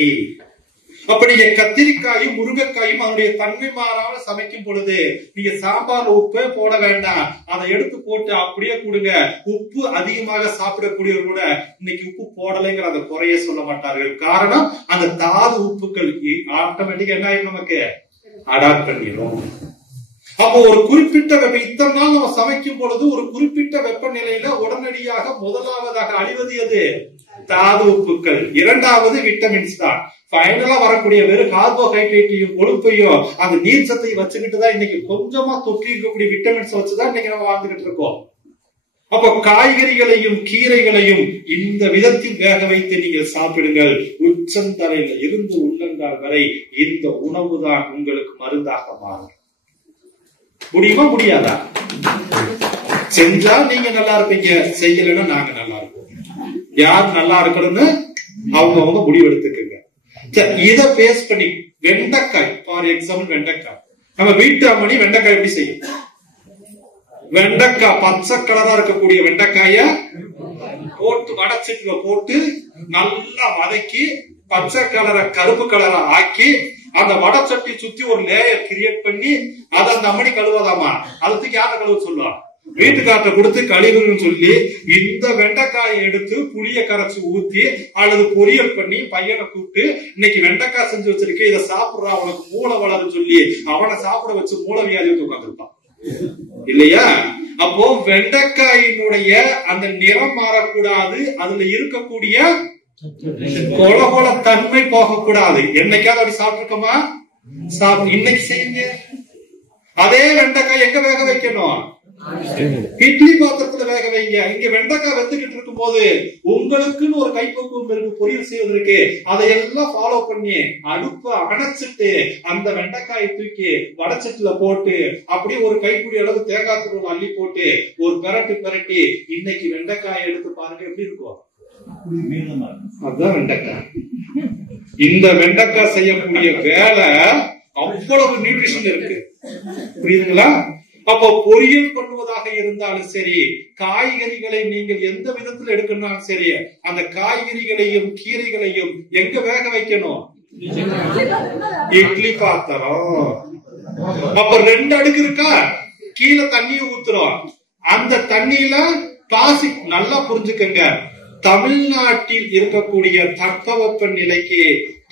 அப்ப நீங்க கத்திரிக்காயும் முருங்கைக்காயும் அதனுடைய தன்மை மாறாம சமைக்கும் பொழுது நீங்க சாம்பார்ல உப்பே போட வேண்டாம், அதை எடுத்து போட்டு அப்படியே கொடுங்க. உப்பு அதிகமாக சாப்பிடக்கூடியவர் கூட இன்னைக்கு உப்பு போடலைங்கிற அந்த குறைய சொல்ல மாட்டார்கள். காரணம் அந்த தாது உப்புக்கள் ஆட்டோமேட்டிக்கா என்ன ஆயிடும், நமக்கு அடாப்ட் பண்ணிடும். அப்போ ஒரு குறிப்பிட்ட இத்தனை நாள் நம்ம சமைக்கும் பொழுது ஒரு குறிப்பிட்ட வெப்பநிலையில உடனடியாக முதலாவதாக அழிவது எது? தாது உப்புக்கள். இரண்டாவது விட்டமின்ஸ் தான். ஃபைனலா வரக்கூடிய வெறும் கார்போஹைட்ரேட்டையும் கொழுப்பையும் அந்த நீர் சத்தையும் வச்சுக்கிட்டுதான் இன்னைக்கு கொஞ்சமா தொற்றி இருக்கக்கூடிய விட்டமின்ஸ் வச்சுதான் இன்னைக்கு நம்ம வாழ்ந்துகிட்டு இருக்கோம். அப்போ காய்கறிகளையும் கீரைகளையும் இந்த விதத்தில் வேக வைத்து நீங்கள் சாப்பிடுங்கள். உச்சந்தலையில இருந்து உள்ளங்கால் வரை இந்த உணவு தான் உங்களுக்கு மருந்தாக மாறும். முடியுமா? முடியாதா? செஞ்சா நீங்க நல்லா இருப்பீங்க, செய்யலன்னா நாங்க நல்லா இருப்போம். யார் நல்லா இருக்கணும்னு அவங்க முடிவு எடுத்துக்கங்க. இத பேஸ் பண்ணி வெண்டைக்காய், ஃபார் எக்ஸாம்பிள் வெண்டைக்காய், நம்ம வீட்டு அம்மணி வெண்டைக்காய் எப்படி செய்யும்? வெண்டைக்காய் பச்சை கலரா இருக்கக்கூடிய வெண்டைக்காய போட்டு வடச்சட்டில போட்டு நல்லா வதக்கி பச்சை கலரை கருப்பு கலரா ஆக்கி அந்த வடச்சட்டி சுத்தி ஒரு லேயர் கிரியேட் பண்ணி அதை அந்த அம்மணி கழுவாதாமா? அதுக்கு யார கழுவ சொல்லுவா? வீட்டுக்காரத்தை கொடுத்து கழிவுன்னு சொல்லி இந்த வெண்டைக்காயை எடுத்து புளிய கரைச்சு ஊத்தி அல்லது பொரியல் பண்ணி பையனை கூப்பிட்டு இன்னைக்கு வெண்டைக்காய் செஞ்சு வச்சிருக்கேன், இதை சாப்பிடுறா, அவனுக்கு மூளை வளரும் சொல்லி அவனை சாப்பிட வச்சு மூளை வியாதி வந்து உட்காந்துருப்பான் இல்லையா? அப்போ வெண்டைக்காயினுடைய அந்த நிறம் மாறக்கூடாது, அதுல இருக்கக்கூடிய கொல தன்மை போகக்கூடாது. என்னைக்காவது அப்படி சாப்பிட்டுருக்கோமா? இன்னைக்கு செய்யுங்க. அதே வெண்டைக்காய் எங்க வேக வைக்கணும்? இட்லி பாத்திரத்துல வேக வைங்க. இங்க வெண்டைக்காய் வெந்துகிட்டு இருக்கும் போது உங்களுக்குன்னு ஒரு கைப்பக்குவம் இருக்கு பொரியல் செய்வதற்கு. அதையெல்லாம் ஃபாலோ பண்ணி அடுப்ப அணைச்சிட்டு அந்த வெண்டைக்காயை தூக்கி வடச்சட்டில போட்டு அப்படியே ஒரு கைப்பிடி அளவு தேங்காய் தூள் அள்ளி போட்டு ஒரு பெரட்டி இன்னைக்கு வெண்டைக்காயை எடுத்து பாருங்க, எப்படி இருக்கும்? அதுதான் வெண்டைக்காய். இந்த வெண்டைக்காய் செய்யக்கூடிய வேலை அவ்வளவு நியூட்ரிஷன் இருக்கு. புரியுதுங்களா? அப்போ பொரியல் பண்ணுவதாக இருந்தாலும் சரி, காய்கறிகளை நீங்கள் எந்த விதத்துல எடுக்கணும்னாலும் சரி, அந்த காய்கறிகளையும் கீரைகளையும் எங்க வேக வைக்கணும்? இட்லி பாத்திரம். அப்ப 2 அடுக்கு இருக்கா, கீழே தண்ணியை ஊத்துறோம். அந்த தண்ணியில பாசி, நல்லா புரிஞ்சுக்கங்க, தமிழ்நாட்டில் இருக்கக்கூடிய தட்பவெப்ப நிலைக்கு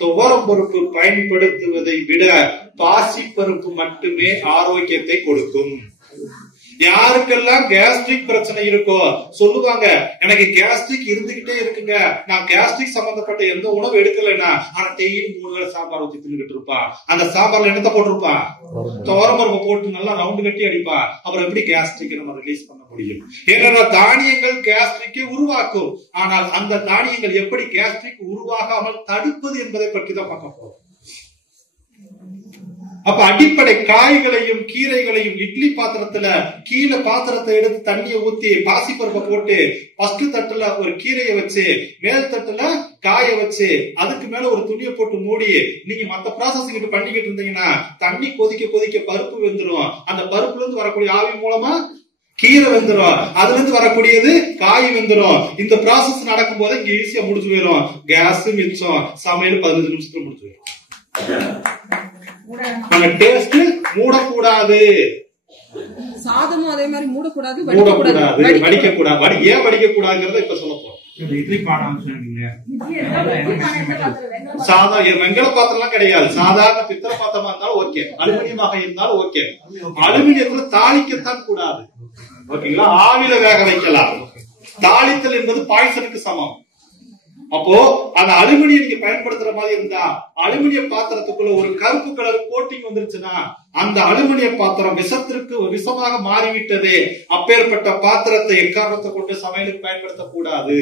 துவரம் பருப்பு பயன்படுத்துவதை விட பாசி பருப்பு மட்டுமே ஆரோக்கியத்தை கொடுக்கும். யாருக்கெல்லாம் கேஸ்ட்ரிக் பிரச்சனை இருக்கோ சொல்லுவாங்க, எனக்கு கேஸ்ட்ரிக் இருந்துகிட்டே இருக்குங்க, நான் கேஸ்ட்ரிக் சம்பந்தப்பட்ட எந்த உணவு எடுக்கலன்னா, ஆனா டெய்லி 3 வேளை சாம்பார் ஊத்தி தின்னுட்டு இருப்பா. அந்த சாம்பார்ல என்னத்த போட்டிருப்பா? துவரம்பருப்பு போட்டு நல்லா ரவுண்டு கட்டி அடிப்பா. அப்புறம் எப்படி கேஸ்ட்ரிக் நம்ம ரிலீஸ் பண்ண முடியும்? ஏன்னா தானியங்கள் கேஸ்ட்ரிக்கை உருவாக்கும். ஆனால் அந்த தானியங்கள் எப்படி கேஸ்ட்ரிக் உருவாகாமல் தடுப்பது என்பதை பற்றி தான் பார்க்க போறோம். அப்ப அடிப்படை காய்களையும் கீரைகளையும் இட்லி பாத்திரத்துல கீழே பாத்திரத்தை எடுத்து தண்ணியை ஊத்தி பாசி பருப்பை போட்டு ஃபர்ஸ்ட் தட்டுல ஒரு கீரையை வச்சு, மேல் தட்டுல காய வச்சு, அதுக்கு மேல ஒரு துணியை போட்டு மூடி நீங்க மத்த ப்ராசஸிங் பண்ணிக்கிட்டு இருந்தீங்கன்னா தண்ணி கொதிக்க கொதிக்க பருப்பு வெந்துடும். அந்த பருப்புல இருந்து வரக்கூடிய ஆவி மூலமா கீரை வெந்துடும், அதுல இருந்து வரக்கூடியது காய் வெந்துடும். இந்த ப்ராசஸ் நடக்கும் போது இங்க ஈஸியா முடிஞ்சு போயிடும். கேஸ் மிச்சம், சமையல் 15 நிமிஷத்துல முடிஞ்சு போயிடும். டேஸ்ட் மூடக்கூடாது, சாதமும் அதே மாதிரி மூடக்கூடாது, வடிக்க கூடாது. ஏன் வடிக்க கூடாதுங்கிறத இப்ப சொல்ல போறோம். சாதாரண வெங்கல பாத்திரம் எல்லாம் கிடையாது, சாதாரண பித்தளை பாத்திரமா இருந்தாலும் ஓகே, அலுமினியமாக இருந்தாலும் ஓகே. அலுமினியத்துல தாளிக்கத்தான் கூடாது, ஓகேங்களா? ஆவில வேக வைக்கலாம். தாளித்தல் என்பது பாய்சனுக்கு சமம். அப்போ அந்த அலுமினியம் நீங்க பயன்படுத்துற மாதிரி இருந்தா, அலுமினிய பாத்திரத்துக்குள்ள ஒரு கருப்பு கலர் கோட்டிங் வந்துருச்சுன்னா அந்த அலுமினிய பாத்திரம் விஷமாக மாறிவிட்டது. அப்பேற்பட்ட பாத்திரத்தை எக்காரணத்தை கொண்டு சமையலுக்கு பயன்படுத்தக்கூடாது.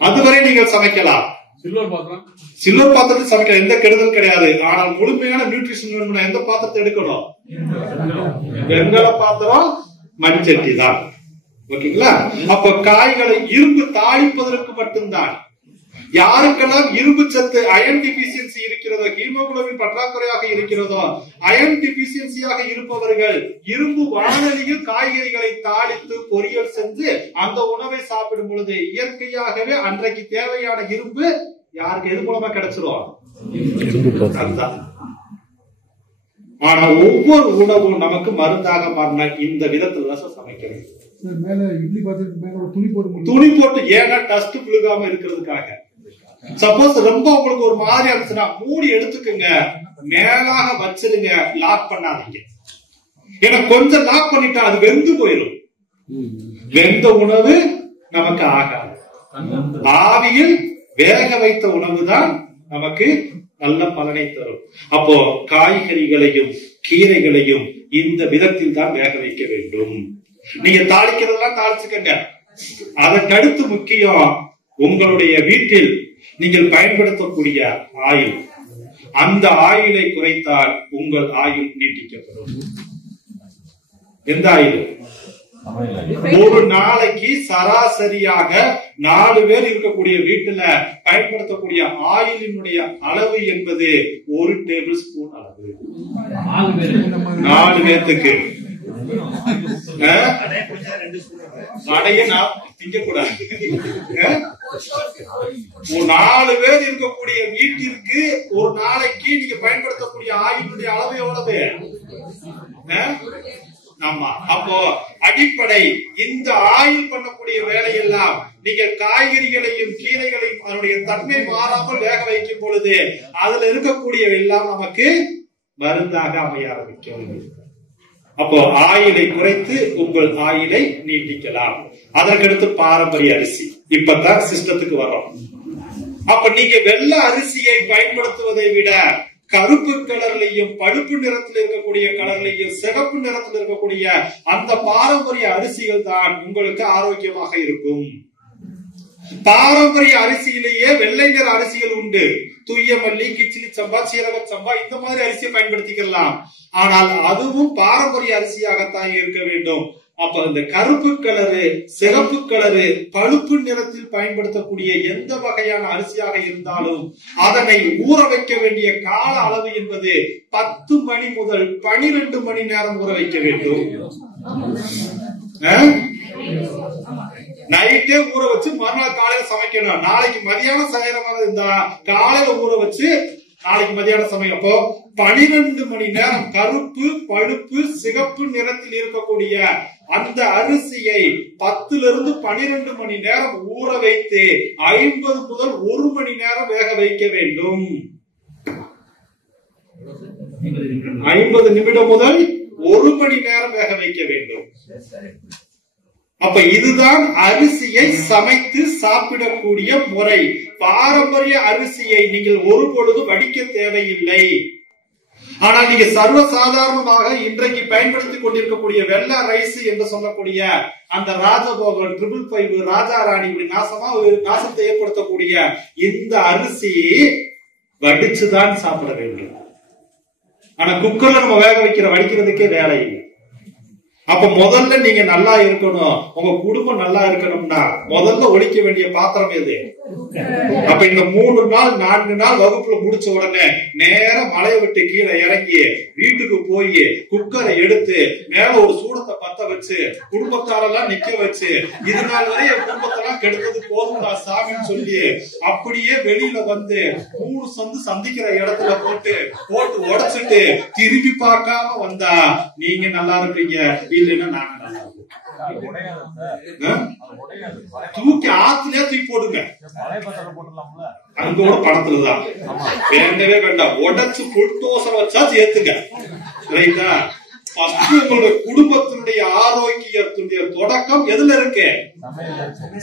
அதுவரை நீங்கள் சமைக்கலாம். சில்வர் பாத்திரத்தில் சமைக்கலாம், எந்த கெடுதல் கிடையாது. ஆனால் முழுமையான நியூட்ரிஷன் வேணும்னா எந்த பாத்திரத்தை எடுக்கணும்? வெங்கல பாத்திரம், மண்சட்டி தான், ஓகேங்களா? அப்ப காய்களை இரும்பு தாளிப்பதற்கு மட்டும்தான். யாருக்கெல்லாம் இரும்பு சத்து அயன் டிபிஷியன்சி இருக்கிறதோ, ஹீமோகுளோபின் பற்றாக்குறையாக இருக்கிறதோ, அயன் டிபிஷியன்சியாக இருப்பவர்கள் இரும்பு வானலியில் காய்கறிகளை தாளித்து பொரியல் செஞ்சு அந்த உணவை சாப்பிடும் பொழுது இயற்கையாகவே அன்றைக்கு தேவையான இரும்பு யாருக்கு எது மூலமா கிடைச்சிரும்? ஆனா ஒவ்வொரு உணவும் நமக்கு மருந்தாக மாறின இந்த விதத்துல தான் சமைக்கிறது. துணி போட்டு ஏன்னா டஸ்ட் புழுகாம இருக்கிறதுக்காக. சப்போஸ் ரொம்ப உங்களுக்கு ஒரு மாதிரி இருந்துச்சுன்னா மூடி எடுத்துக்கங்க, மேலாக வச்சிருங்க, லாக் பண்ணாதீங்க. ஏன்னா கொஞ்சம் லாக் பண்ணிட்டா அது வெந்து போயிடும். வெந்த உணவு நமக்கு ஆகாது. ஆவியில் வேக வைத்த உணவு தான் நமக்கு நல்ல பலனை தரும். அப்போ காய்கறிகளையும் கீரைகளையும் இந்த விதத்தில் தான் வேக வைக்க வேண்டும். நீங்க தாளிக்கிறதெல்லாம் தாளிச்சுக்கங்க. அதற்கடுத்து முக்கியம், உங்களுடைய வீட்டில் நீங்கள் பயன்படுத்தக்கூடிய ஆயில், அந்த ஆயிலை குறைத்தால் உங்கள் ஆயில் நீட்டிக்கப்படும். எந்த ஆயில்? ஒரு நாளைக்கு சராசரியாக 4 பேர் இருக்கக்கூடிய வீட்டுல பயன்படுத்தக்கூடிய ஆயிலினுடைய அளவு என்பது 1 டேபிள் ஸ்பூன் அளவு. 4 பேருக்கு அடைய திங்கக்கூடாது. 4 பேர் இருக்கக்கூடிய வீட்டிற்கு ஒரு நாளைக்கு நீங்க பயன்படுத்தக்கூடிய ஆயிலுடைய அளவு எவ்வளவு? ஆமா. அப்போ அடிப்படை இந்த ஆயில் பண்ணக்கூடிய வேலையெல்லாம் நீங்க காய்கறிகளையும் கீரைகளையும் அதனுடைய தன்மை மாறாமல் வேக வைக்கும் பொழுது அதுல இருக்கக்கூடிய எல்லாம் நமக்கு மருந்தாக அமைய ஆரம்பிக்கும். அப்போ ஆயிலை குறைத்து உங்கள் ஆயிலை நீட்டிக்கலாம். அதற்கடுத்து பாரம்பரிய அரிசி. இப்பதான் சிஸ்டத்துக்கு வர்றோம். அப்ப நீங்க வெள்ளை அரிசியை பயன்படுத்துவதை விட கருப்பு கலர்லையும் பழுப்பு நிறத்தில் இருக்கக்கூடிய கலர்லையும் சிகப்பு நிறத்தில் இருக்கக்கூடிய அந்த பாரம்பரிய அரிசிகள் தான் உங்களுக்கு ஆரோக்கியமாக இருக்கும். பாரம்பரிய அரிசியிலேயே வெள்ளை நிற அரிசிகள் உண்டு. தூய மல்லி, கிச்சிலி சம்பா, சீரக சம்பா, இந்த மாதிரி அரிசியை பயன்படுத்திக்கலாம். ஆனால் அதுவும் பாரம்பரிய அரிசியாகத்தான் இருக்க வேண்டும். அப்ப இந்த கருப்பு கலரு, சிகப்பு கலரு, பழுப்பு நிறத்தில் பயன்படுத்தக்கூடிய எந்த வகையான அரிசியாக இருந்தாலும் அதனை ஊற வைக்க வேண்டிய கால அளவு என்பது 10 மணி முதல் 12 மணி நேரம் ஊற வைக்க வேண்டும். நைட்டே ஊற வச்சு மறுநாள் காலையில சமைக்கணும். நாளைக்கு மதியானம் செய்யறமான இருந்தா காலையில ஊற வச்சு நாளைக்கு மதியானம் சமைக்கும். அப்போ 12 மணி நேரம் கருப்பு, பழுப்பு, சிகப்பு நிறத்தில் இருக்கக்கூடிய அந்த அரிசியை 10 to 12 மணி நேரம் ஊற வைத்து 50 முதல் 1 மணி நேரம் வேக வைக்க வேண்டும். 50 நிமிடம் முதல் 1 மணி நேரம் வேக வைக்க வேண்டும். அப்ப இதுதான் அரிசியை சமைத்து சாப்பிடக்கூடிய முறை. பாரம்பரிய அரிசியை நீங்கள் ஒரு பொழுது வடிக்க தேவையில்லை. ஆனால் நீங்க சர்வசாதாரணமாக இன்றைக்கு பயன்படுத்திக் கொண்டிருக்கக்கூடிய வெள்ளை ரைஸ் என்று சொல்லக்கூடிய அந்த ராஜபோகன், 555, ராஜா ராணி, இப்படி நாசத்தை ஏற்படுத்தக்கூடிய இந்த அரிசி வடிச்சுதான் சாப்பிட வேண்டும். ஆனா குக்கர்ல நம்ம வேக வைக்கிற வடிக்கிறதுக்கே வேலை இல்லை. அப்ப முதல்ல நீங்க நல்லா இருக்கணும், உங்க குடும்பம் நல்லா இருக்கணும்னா முதல்ல ஒழிக்க வேண்டிய பாத்திரம் எது? அப்ப இந்த 3 நாள் 4 நாள் வகுப்புல முடிச்ச உடனே நேரம் மலையை விட்டு கீழே இறங்கி வீட்டுக்கு போய் குக்கரை எடுத்து மேல ஒரு சூடத்தை பத்த வச்சு குடும்பத்தாரெல்லாம் நிக்க வச்சு இதனால வரை என் குடும்பத்தெல்லாம் கெடுத்தது போதும்டா சாமின்னு சொல்லி அப்படியே வெளியில வந்து 3 சந்து சந்திக்கிற இடத்துல போட்டு உடைச்சிட்டு திரும்பி பார்க்காம வந்தா நீங்க நல்லா இருப்பீங்க, இல்லைன்னா நாங்க நல்லா இருப்போம். தூக்கி ஆத்துலயே தூக்கி போடுங்க. அங்கோட படத்துலதான் வேண்டவே வேண்டாம். உடைச்சு புல்டோசர் வச்சா சேர்த்துங்க. ரைட்டா? உங்களுடைய குடும்பத்தினுடைய ஆரோக்கியத்தினுடைய தொடக்கம் எதுல இருக்கு?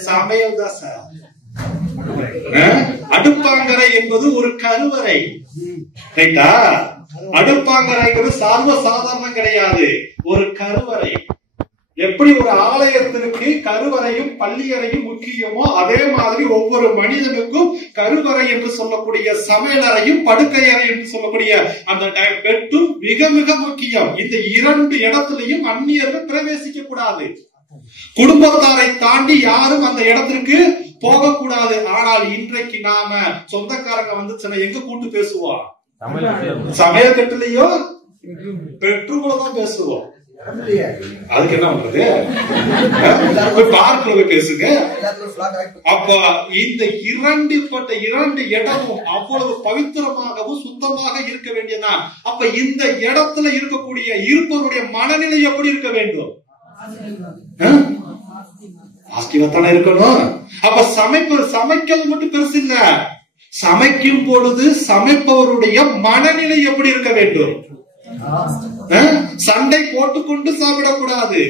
சமையல் தான் சார். அடுப்பாங்கரை என்பது ஒரு கருவறை. ரைட்டா? அடுப்பாங்கரைங்கிறது சாதாரணம் கிடையாது, ஒரு கருவறை. எப்படி ஒரு ஆலயத்திற்கு கருவறையும் பள்ளியறையும் முக்கியமோ அதே மாதிரி ஒவ்வொரு மனிதனுக்கும் கருவறை என்று சொல்லக்கூடிய சமையலறையும் படுக்கையறை என்று சொல்லக்கூடிய அந்த பெட்டும் மிக மிக முக்கியம். இந்த 2 இடத்திலையும் அந்நியர்கள் பிரவேசிக்க கூடாது. குடும்பத்தாரை தாண்டி யாரும் அந்த இடத்திற்கு போகக்கூடாது. ஆனால் இன்றைக்கு நாம சொந்தக்காரங்க வந்துச்சுன்னா எங்க கூட்டு பேசுவோம்? சமையல் கட்டுலயோ பெட்ரூம்லதான் பேசுவோம். அதுக்கு என்ன பண்றது? பார்க்கல போய் பேசுங்க. அப்ப இந்த 2 இடமும் அவ்வளவு பவித்திரமாகவும் சுத்தமாக இருக்க வேண்டியதா. அப்ப இந்த இடத்துல இருக்கக்கூடிய இருப்பவருடைய மனநிலை எப்படி இருக்க வேண்டும்? ஆஸ்திகத்தான இருக்கணும். அப்ப சமைக்கிறது மட்டும் பெருசு இல்ல, சமைக்கும் பொழுது சமைப்பவருடைய மனநிலை எப்படி இருக்க வேண்டும்? சண்டை போட்டுக்கொண்டு சாப்பிடக்கூடாது,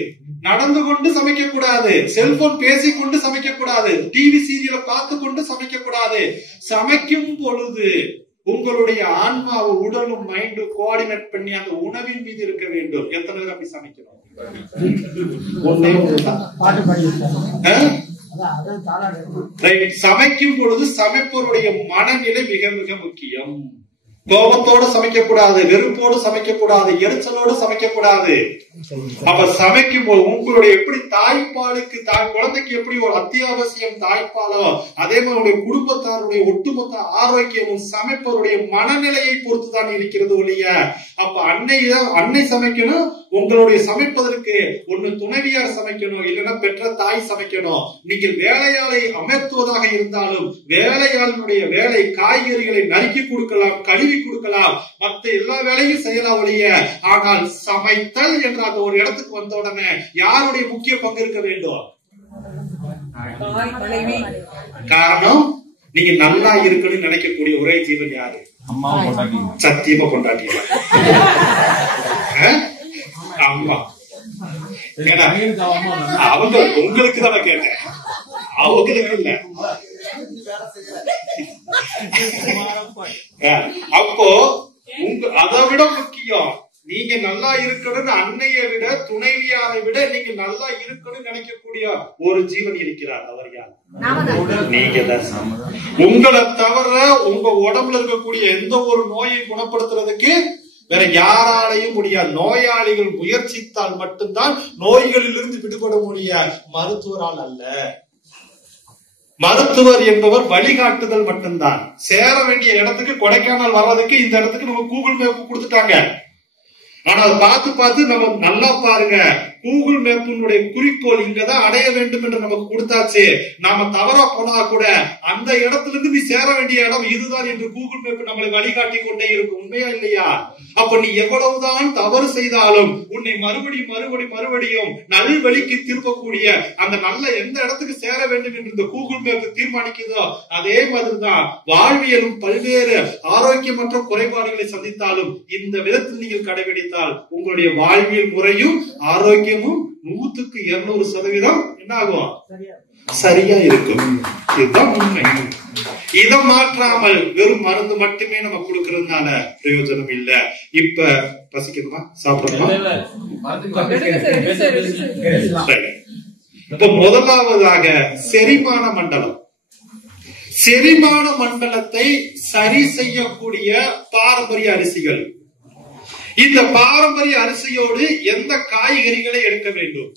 நடந்து கொண்டு சமைக்க கூடாது, செல்போன் பேசிக்கொண்டு சமைக்க கூடாது, டிவி சீரியலை பார்த்து கொண்டு சமைக்க கூடாது. சமைக்கும் பொழுது உங்களுடைய ஆன்மாவை உடலும் மைண்டும் கோஆர்டினேட் பண்ணி அந்த உணவின் மீது இருக்க வேண்டும். எத்தனை பேர் அப்படி சமைக்கிறோம்? சமைக்கும் பொழுது சமைப்பவருடைய மனநிலை மிக மிக முக்கியம். கோபத்தோடு சமைக்க கூடாது, வெறுப்போடு சமைக்க கூடாது, எரிச்சலோடு சமைக்க கூடாது. அப்ப சமைக்கும் போது உங்களுடைய எப்படி தாய்ப்பாலுக்கு குழந்தைக்கு எப்படி ஒரு அத்தியாவசியம் தாய்ப்பாலோ அதே மாதிரி குடும்பத்தாருடைய ஒட்டுமொத்த ஆரோக்கியமும் சமைப்பவருடைய மனநிலையை பொறுத்துதான் இருக்கிறது ஒழிய. அப்ப அன்னை சமைக்கணும், உங்களுடைய சமைப்பதற்கு ஒண்ணு துணைவியார் சமைக்கணும், இல்லைன்னா பெற்ற தாய் சமைக்கணும். நீங்கள் வேலையாளை அமர்த்துவதாக இருந்தாலும் வேலையாளனுடைய வேலை காய்கறிகளை நறுக்கி கொடுக்கலாம், கழுவி கொடுக்கலாம், மற்ற எல்லா வேலையும் செய்யலாம் ஒழிய. ஆனால் சமைத்தல் என்ற அந்த ஒரு இடத்துக்கு வந்த உடனே யாருடைய முக்கிய பங்கு இருக்க வேண்டும்? காரணம், நீங்க நல்லா இருக்கணும்னு நினைக்கக்கூடிய ஒரே ஜீவன் யாரு? சத்தியமா கொண்டாட்டியா? அம்மா. அவங்க உங்களுக்கு தான் கேட்டேன், அவங்களுக்கு இல்ல. அப்போ அதை விட முக்கியம் நீங்க நல்லா இருக்கணும்னு அன்னையை விட துணைவியாரை விட நீங்க நல்லா இருக்கணும்னு நினைக்கக்கூடிய ஒரு ஜீவன் இருக்கிறார். அவர் யார்? நீங்க தான். உங்களை தவிர உங்க உடம்புல இருக்கக்கூடிய எந்த ஒரு நோயை குணப்படுத்துறதுக்கு வேற யாராலையும் முடியாது. நோயாளிகள் முயற்சித்தால் மட்டும்தான் நோய்களிலிருந்து விடுபட முடிய, மருத்துவரால் அல்ல. மருத்துவர் என்பவர் வழிகாட்டுதல் மட்டும்தான். சேர வேண்டிய இடத்துக்கு கொடைக்கானல் வர்றதுக்கு இந்த இடத்துக்கு நம்ம கூகுள் மேப் கொடுத்துட்டாங்க. ஆனா அதை பார்த்து நம்ம நல்லா பாருங்க, கூகுள் மேப்பினுடைய குறிக்கோள் இங்கதான் அடைய வேண்டும் என்று நமக்கு கொடுத்தாச்சு. நாம தவறா போனா கூட அந்த இடத்துல இருந்து நீ சேர வேண்டிய இடம் இதுதான் என்று கூகுள் மேப் நம்மளை வழிகாட்டி கொண்டே இருக்கும். உண்மையா இல்லையா? அப்ப நீ எவ்வளவுதான் தவறு செய்தாலும் உன்னை மறுபடியும் நல்வழிக்கு திருப்பக்கூடிய அந்த நல்ல எந்த இடத்துக்கு சேர வேண்டும் என்று இந்த கூகுள் மேப் தீர்மானிக்குதோ அதே மாதிரிதான் வாழ்வியலும் பல்வேறு ஆரோக்கியமற்ற குறைபாடுகளை சந்தித்தாலும் இந்த விதத்தில் நீங்கள் கடைபிடித்தால் உங்களுடைய வாழ்வியல் முறையும் ஆரோக்கியமும் 100% என்ன ஆகும்? சரியா இருக்கும். இதுதான் உண்மை. இதை மாற்றாமல் வெறும் மருந்து மட்டுமே நம்ம கொடுக்கறதுனால பிரயோஜனம் இல்ல. இப்ப பசிக்கணுமா? சாப்பிடணுமா? இப்ப முதலாவதாக செரிமான மண்டலம். செரிமான மண்டலத்தை சரி செய்யக்கூடிய பாரம்பரிய அரிசிகள். இந்த பாரம்பரிய அரிசியோடு எந்த காய்கறிகளை எடுக்க வேண்டும்,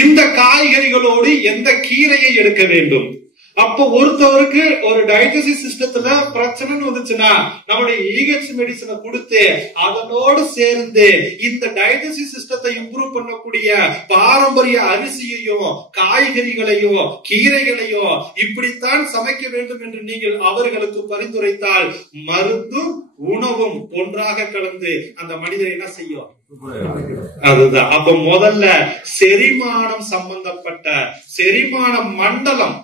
இந்த காய்கறிகளோடு எந்த கீரையை எடுக்க வேண்டும். அப்போ ஒருத்தவருக்கு ஒரு டைஜஸ்டிவ் சிஸ்டத்துல பிரச்சனைன்னு வந்துச்சுன்னா நம்மளுடைய EH மெடிசனை கொடுத்து அதனோடு சேர்ந்து இந்த டைஜஸ்டிவ் சிஸ்டத்தை இம்ப்ரூவ் பண்ணக்கூடிய பாரம்பரிய அரிசியையும் காய்கறிகளையும் கீரைகளையும் இப்படித்தான் சமைக்க வேண்டும் என்று நீங்கள் அவர்களுக்கு பரிந்துரைத்தால் மருந்தும் உணவும் ஒன்றாக கலந்து அந்த மனிதர் என்ன செய்யும்? அதுதான். அப்ப முதல்ல செரிமானம் சம்பந்தப்பட்ட செரிமான மண்டலம்.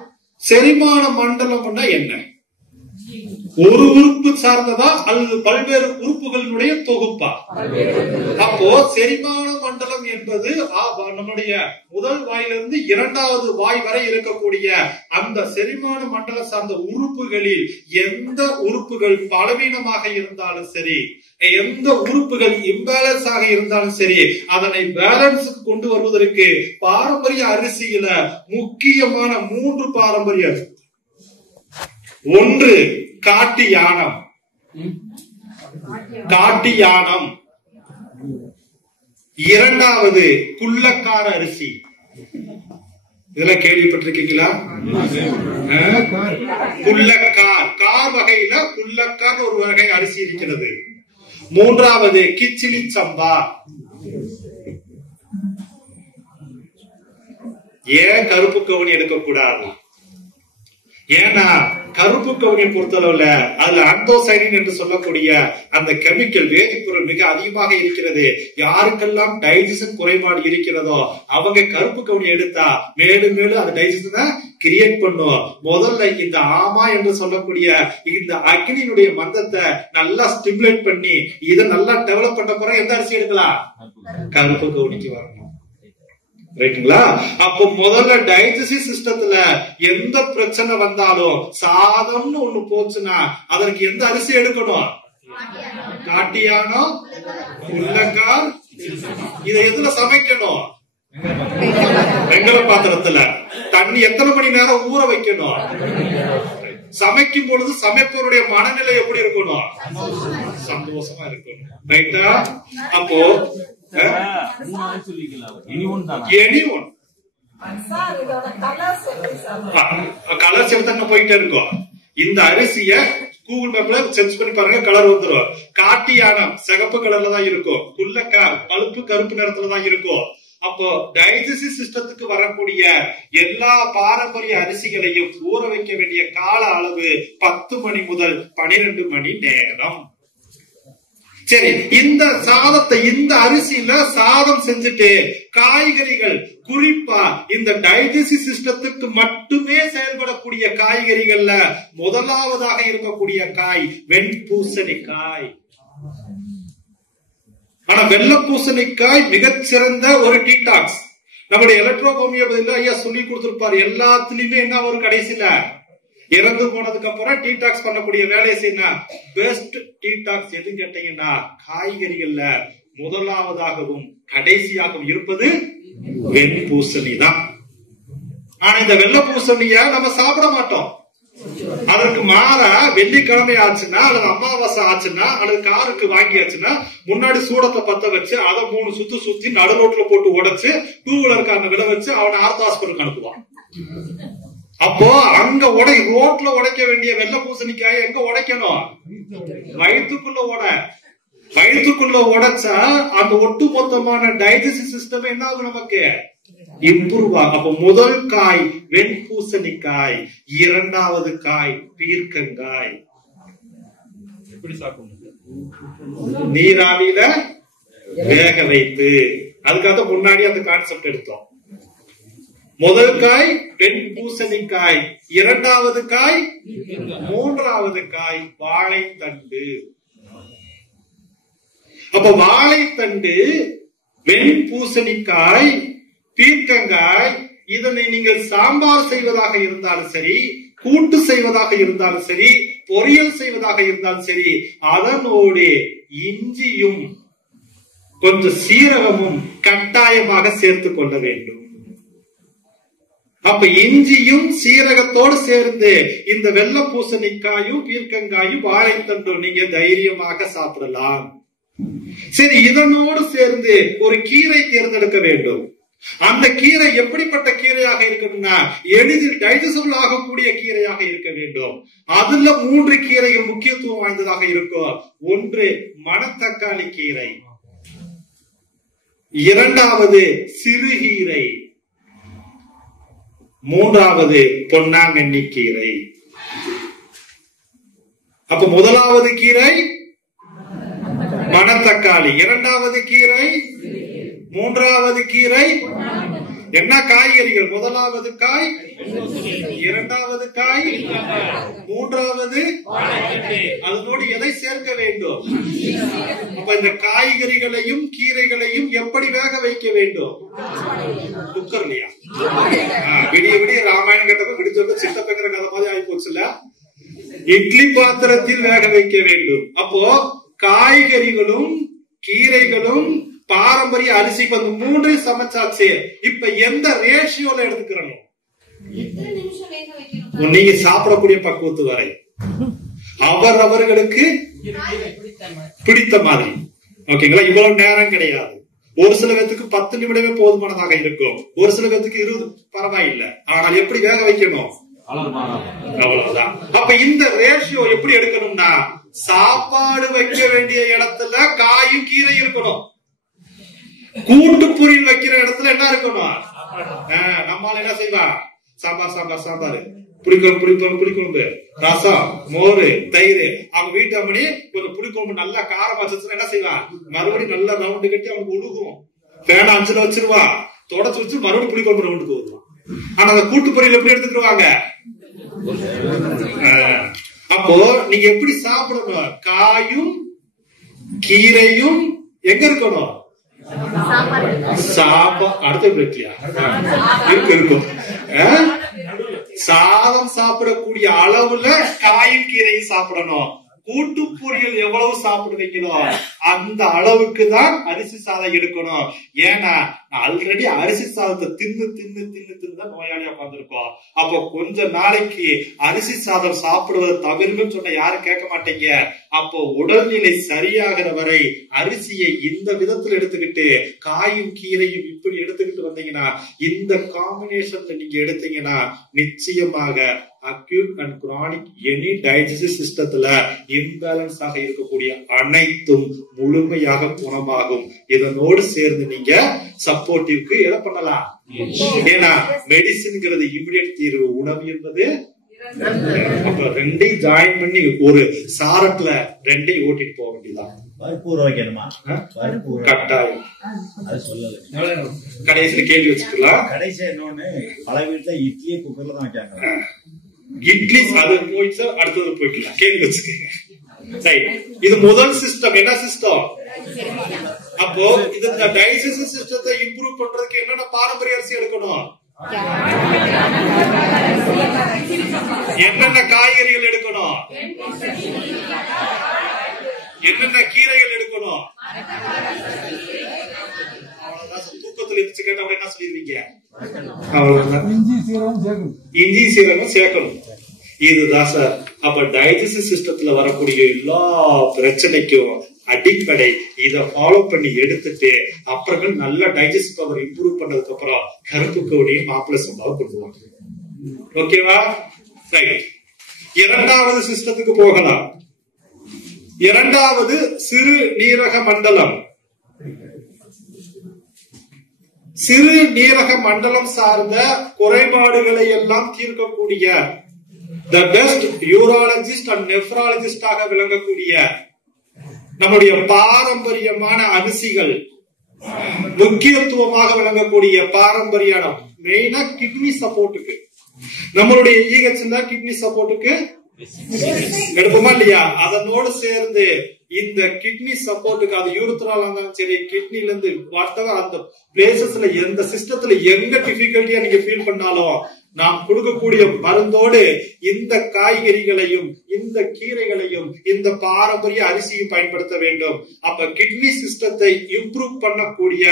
செரிமான மண்டலம்னா என்ன? ஒரு உறுப்பு சார்ந்ததா அல்லது பல்வேறு உறுப்புகளினுடைய தொகுப்பா? அப்போ செரிமான மண்டலம் என்பது நம்முடைய முதல் வாயிலிருந்து இரண்டாவது வாய் வரை இருக்கக்கூடிய அந்த செரிமான மண்டலம் சார்ந்த உறுப்புகளில் எந்த உறுப்புகள் பலவீனமாக இருந்தாலும் சரி, எந்த உறுப்புகள் இம்பேலன்ஸ் ஆக இருந்தாலும் சரி, அதனை பேலன்ஸ் கொண்டு வருவதற்கு பாரம்பரிய அரிசியில முக்கியமான 3 பாரம்பரிய அரிசி. ஒன்று காட்டு யானம். இரண்டாவது குள்ளக்கார அரிசி. இதெல்லாம் கேள்விப்பட்டிருக்கீங்களா? குள்ளக்கார், கார் வகையில குள்ளக்கார் ஒரு வகை அரிசி இருக்கிறது. மூன்றாவது கிச்சிலி சம்பா. ஏன் கருப்பு கவுனி எடுக்கக்கூடாது? ஏன்னா கருப்பு கவுனியை பொறுத்தளவுல அதுல ஆந்தோசைனின் என்று சொல்லக்கூடிய அந்த கெமிக்கல் வேதிப்பொருள் மிக அதிகமாக இருக்கிறது. யாருக்கெல்லாம் டைஜஷன் குறைபாடு இருக்கிறதோ அவங்க கருப்பு கவுனி எடுத்தா மேலும் அந்த டைஜஷனை கிரியேட் பண்ணும். முதல்ல இந்த ஆமா என்று சொல்லக்கூடிய இந்த அக்னியினுடைய மந்தத்தை நல்லா ஸ்டிமுலேட் பண்ணி இதை நல்லா டெவலப் பண்ண பிறகு எந்த அரிசி எடுக்கலாம்? கருப்பு கவுனிக்கு வரணும். ரைட்டுங்களா? அப்போ முதல்ல டைஜஸ்டிவ் சிஸ்டத்துல எந்த பிரச்சனை வந்தாலும் சாதம்னு ஒண்ணு போச்சுன்னா அதற்கு எந்த அரிசி எடுக்கணும்? காட்டியானோ, உள்ளங்கால். இதை எதுல சமைக்கணும்? வெங்கல பாத்திரத்துல. தண்ணி எத்தனை மணி நேரம் ஊற வைக்கணும்? சமைக்கும் பொழுது சமைப்பவருடைய மனநிலை எப்படி இருக்கணும்? சந்தோஷமா இருக்கணும். ரைட்டா? அப்போ கலர் எடுத்து போயிட்டே இருக்கும். இந்த அரிசிய கூகுள் மேப்ல செர்ச் பண்ணி பாருங்க, கலர் வந்துடும். காட்டு யானம் சிகப்பு கலர்ல தான் இருக்கும். குள்ளக்கார் பழுப்பு கருப்பு நிறத்துல தான் இருக்கும். அப்போ டைஜஸ்டிவ் சிஸ்டத்துக்கு வரக்கூடிய எல்லா பாரம்பரிய அரிசிகளையும் ஊற வைக்க வேண்டிய கால அளவு 10 மணி முதல் 12 மணி நேரம். சரி, இந்த சாதத்தை இந்த அரிசியில சாதம் செஞ்சுட்டு காய்கறிகள், குறிப்பா இந்த டைஜஸ்டிவ் சிஸ்டத்துக்கு மட்டுமே செயல்படக்கூடிய காய்கறிகள்ல முதலாவதாக இருக்கக்கூடிய காய் வெண்பூசணிக்காய். ஆனா வெள்ளை பூசணிக்காய் மிகச்சிறந்த ஒரு டீடாக்ஸ். நம்முடைய எலக்ட்ரோஹோமியோபதியில ஐயா சொல்லி கொடுத்திருப்பாரு. எல்லாத்துலயுமே என்ன ஒரு கடைசியில இறந்து போனதுக்கு அப்புறம் டீடாக்ஸ் பண்ணக்கூடிய வேலையை செய்யணும். பெஸ்ட் டீடாக்ஸ் எதுன்னு கேட்டீங்கன்னா காய்கறிகள்ல முதலாவதாகவும் கடைசியாகவும் இருப்பது வெண்பூசணி தான். ஆனா இந்த வெள்ளை பூசணிய நம்ம சாப்பிட மாட்டோம். அதற்கு மாறா வெள்ளிக்கிழமை ஆச்சுன்னா அல்லது அமாவாசை ஆச்சுன்னா அல்லது காருக்கு வாங்கியாச்சுன்னா முன்னாடி சூடத்தை பத்த வச்சு அதை 3 சுத்து சுத்தி நடு ரோட்ல போட்டு உடைச்சு 2 வீலர்காரனை விட வச்சு அவனை ஆர்த்த ஹாஸ்பிட்டலுக்கு அனுப்புவான். அப்போ அங்க ரோட்ல உடைக்க வேண்டிய வெள்ளை பூசணிக்காய் எங்க உடைக்கணும்? வயிற்றுக்குள்ள உடைச்சா அந்த ஒட்டு மொத்தமான டைஜஸ்டிவ் சிஸ்டம் என்ன ஆகும்? நமக்கு இம்ப்ரூவ் ஆகும். அப்ப முதல் காய் வெண்பூசணிக்காய், இரண்டாவது காய் பீர்க்கங்காய். எப்படி சாப்பிடணும்? நீராவியில வேக வைத்து. அதுக்காக முன்னாடி அந்த கான்செப்ட் எடுத்தோம். முதல் காய் வெண்பூசணிக்காய், இரண்டாவது காய், மூன்றாவது காய் வாழைத்தண்டு. அப்ப வாழைத்தண்டு, வெண்பூசணிக்காய், பீர்க்கங்காய், இதனை நீங்கள் சாம்பார் செய்வதாக இருந்தாலும் சரி, கூட்டு செய்வதாக இருந்தாலும் சரி, பொரியல் செய்வதாக இருந்தாலும் சரி, அதனோடு இஞ்சியும் கொஞ்சம் சீரகமும் கட்டாயமாக சேர்த்துக் கொள்ள வேண்டும். அப்ப இஞ்சியும் சீரகத்தோடு சேர்ந்து இந்த வெள்ளை பூசணிக்காயும் பீர்க்கங்காயும் வாழைத்தண்டும் நீங்க தைரியமாக சாப்பிடலாம். சரி, இதனோடு சேர்ந்து ஒரு கீரை தேர்ந்தெடுக்க வேண்டும். அந்த கீரை எப்படிப்பட்ட கீரையாக இருக்கணும்னா எளிதில் டைஜஸ்டபிள் ஆகக்கூடிய கீரையாக இருக்க வேண்டும். அதுல 3 கீரைகள் முக்கியத்துவம் வாய்ந்ததாக இருக்கும். ஒன்று மணத்தக்காளி கீரை, இரண்டாவது சிறுகீரை, மூன்றாவது பொன்னாங்கண்ணி கீரை. அப்ப முதலாவது கீரை மணத்தக்காளி, இரண்டாவது கீரை, மூன்றாவது கீரை. என்ன காய்கறிகள்? முதலாவது காய், இரண்டாவது காய், மூன்றாவது. அதனோடு எதை சேர்க்க வேண்டும்? அப்ப இந்த காய்கறிகளையும் கீரைகளையும் எப்படி வேக வைக்க வேண்டும்? குக்கர்லயா? விடிய விடிய ராமாயணம் கேட்டப்ப விடிச்சப்ப சித்தப்பக்கிற கதை மாதிரி ஆகி போச்சுல்ல. இட்லி பாத்திரத்தில் வேக வைக்க வேண்டும். அப்போ காய்கறிகளும் கீரைகளும் பாரம்பரிய அரிசி 3 சமைச்சாச்சு. இப்ப எந்த ரேஷியோல எடுத்துக்கிறோம்? நீங்க சாப்பிடக்கூடிய பக்குவத்து வரை அவர்களுக்கு பிடித்த மாதிரி. ஓகேங்களா? இவ்வளவு நேரம் கிடையாது. ஒரு சில பேத்துக்கு 10 நிமிடமே போதுமானதாக இருக்கும், ஒரு சில பேத்துக்கு 20 பரவாயில்லை. ஆனால் எப்படி வேக வைக்கணும்? அவ்வளவுதான். அப்ப இந்த ரேஷியோ எப்படி எடுக்கணும்னா சாப்பாடு வைக்க வேண்டிய இடத்துல காயும் கீரை இருக்கணும். கூட்டு பொரியல் வைக்கிற இடத்துல என்ன இருக்கணும்? நம்மால என்ன செய்வா? சாம்பார் சாம்பார் சாம்பார், புளிக்குழம்பு, ரசம், மோரு, தயிர். அவங்க வீட்டு அப்படி கொஞ்சம் புளிக்குழம்பு நல்லா காரம் வச்சுன்னா என்ன செய்வான்? மறுபடியும் நல்லா ரவுண்டு கட்டி அவனுக்கு உழுகும். பேனா 5 வச்சிருவா, தொடச்சு வச்சு மறுபடியும் புளிக்குழம்பு ரவுண்டுக்கு வருவான். ஆனா அந்த கூட்டு பொரியல் எப்படி எடுத்துக்கிடுவாங்க? அப்போ நீங்க எப்படி சாப்பிடணும்? காயும் கீரையும் எங்க இருக்கணும்? அடுத்த பிளேட்லயா இருக்கும். சாதம் சாப்பிடக்கூடிய அளவுல காயும் கீரையும் சாப்பிடணும். கூட்டு பொரியல் எவ்வளவு சாப்பிடுவீங்களோ அந்த அளவுக்கு தான் அரிசி சாதம் எடுக்கணும். ஏன்னா ஆல்ரெடி அரிசி சாதத்தை தின்னு தான் நோயாளியா உட்காந்துருக்கோம். அப்போ கொஞ்ச நாளைக்கு அரிசி சாதம் சாப்பிடுவதை தவிர்க்குன்னு சொன்ன யாரும் கேட்க மாட்டீங்க. அப்போ உடல்நிலை சரியாகிற வரை அரிசியை இந்த விதத்துல எடுத்துக்கிட்டு காயும் கீரையும் இப்படி எடுத்துக்கிட்டு வந்தீங்கன்னா, இந்த காம்பினேஷன்ல நீங்க எடுத்தீங்கன்னா நிச்சயமாக acute and chronic any digestive சிஸ்டத்துல இம்பேலன்ஸ் ஆக இருக்கக்கூடிய அனைத்தும் முழுமையாக குணமாகும். இதனோடு சேர்ந்து நீங்க சப்போர்ட்டிவ்க்கு எதை பண்ணலாம்? ஏன்னா மெடிசின்ங்கிறது இமிடியட் தீர்வு, உணவு என்பது. அப்ப ரெண்டையும் ஜாயின் பண்ணி ஒரு சாரத்துல ரெண்டையும் ஓட்டிட்டு போக வேண்டியதான். கட்டாயம். கடைசியில கேள்வி வச்சுக்கலாம். கடைசி இன்னொன்னு, பல வீட்டுல இட்லியே குக்கர்ல தான் வைக்காங்க. இட்லி அது போயிடுச்சு, அடுத்தது போய்க்கலாம். கேள்வி வச்சுக்கோங்க. இது முதல் சிஸ்டம். என்ன சிஸ்டம்? அப்போ இது டைஜஸ்டிவ் சிஸ்டத்தை இம்ப்ரூவ் பண்றதுக்கு என்னென்ன பாரம்பரிய அரிசி எடுக்கணும்? என்னென்ன காய்கறிகள் எடுக்கணும்? என்னென்ன கீரைகள் எடுக்கணும்? தூக்கத்துல இருந்துச்சு கேட்டா என்ன சொல்லிருவீங்க? இஞ்சி சீரகம் சேர்க்கணும். இதுதான் சார். அப்ப டைஜஸ்டிவ் சிஸ்டத்துல வரக்கூடிய எல்லா பிரச்சனைக்கும் அடிப்படை இத ஃபாலோ பண்ணி எடுத்துட்டு அப்புறம் நல்ல டைஜஸ்ட் பவர் இம்ப்ரூவ் பண்ணதுக்கு அப்புறம் கருப்பு கவுனியும் மாப்பிள சம்பாவை கொண்டுவாங்க. ஓகேவா? ரைட். இரண்டாவது சிஸ்டத்துக்கு போகலாம். இரண்டாவது சிறு நீரக மண்டலம். சிறு நீரக மண்டலம் சார்ந்த குறைபாடுகளை எல்லாம் தீர்க்கக்கூடிய the best urologist and nephrologist ஆக விளங்கக்கூடிய நம்முடைய பாரம்பரியமான அரிசிகள், முக்கியத்துவமாக விளங்கக்கூடிய பாரம்பரியம், மெயினா கிட்னி சப்போர்ட்டுக்கு, நம்மளுடைய ஈகச்சுன்னா கிட்னி சப்போர்ட்டுக்கு எடுப்போமா இல்லையா? அதனோடு சேர்ந்து இந்த கிட்னி சப்போர்ட்டுக்கு, அது யூரித்ரால இருந்தாலும் சரி, கிட்னில இருந்து அந்த பிளேசஸ்ல எந்த சிஸ்டத்துல எங்க டிஃபிகல்ட்டியா நீங்க ஃபீல் பண்ணாலும் நாம் கொடுக்கக்கூடிய மருந்தோடு இந்த காய்கறிகளையும் இந்த கீரைகளையும் இந்த பாரம்பரிய அரிசியும் பயன்படுத்த வேண்டும். அப்ப கிட்னி சிஸ்டத்தை இம்ப்ரூவ் பண்ணக்கூடிய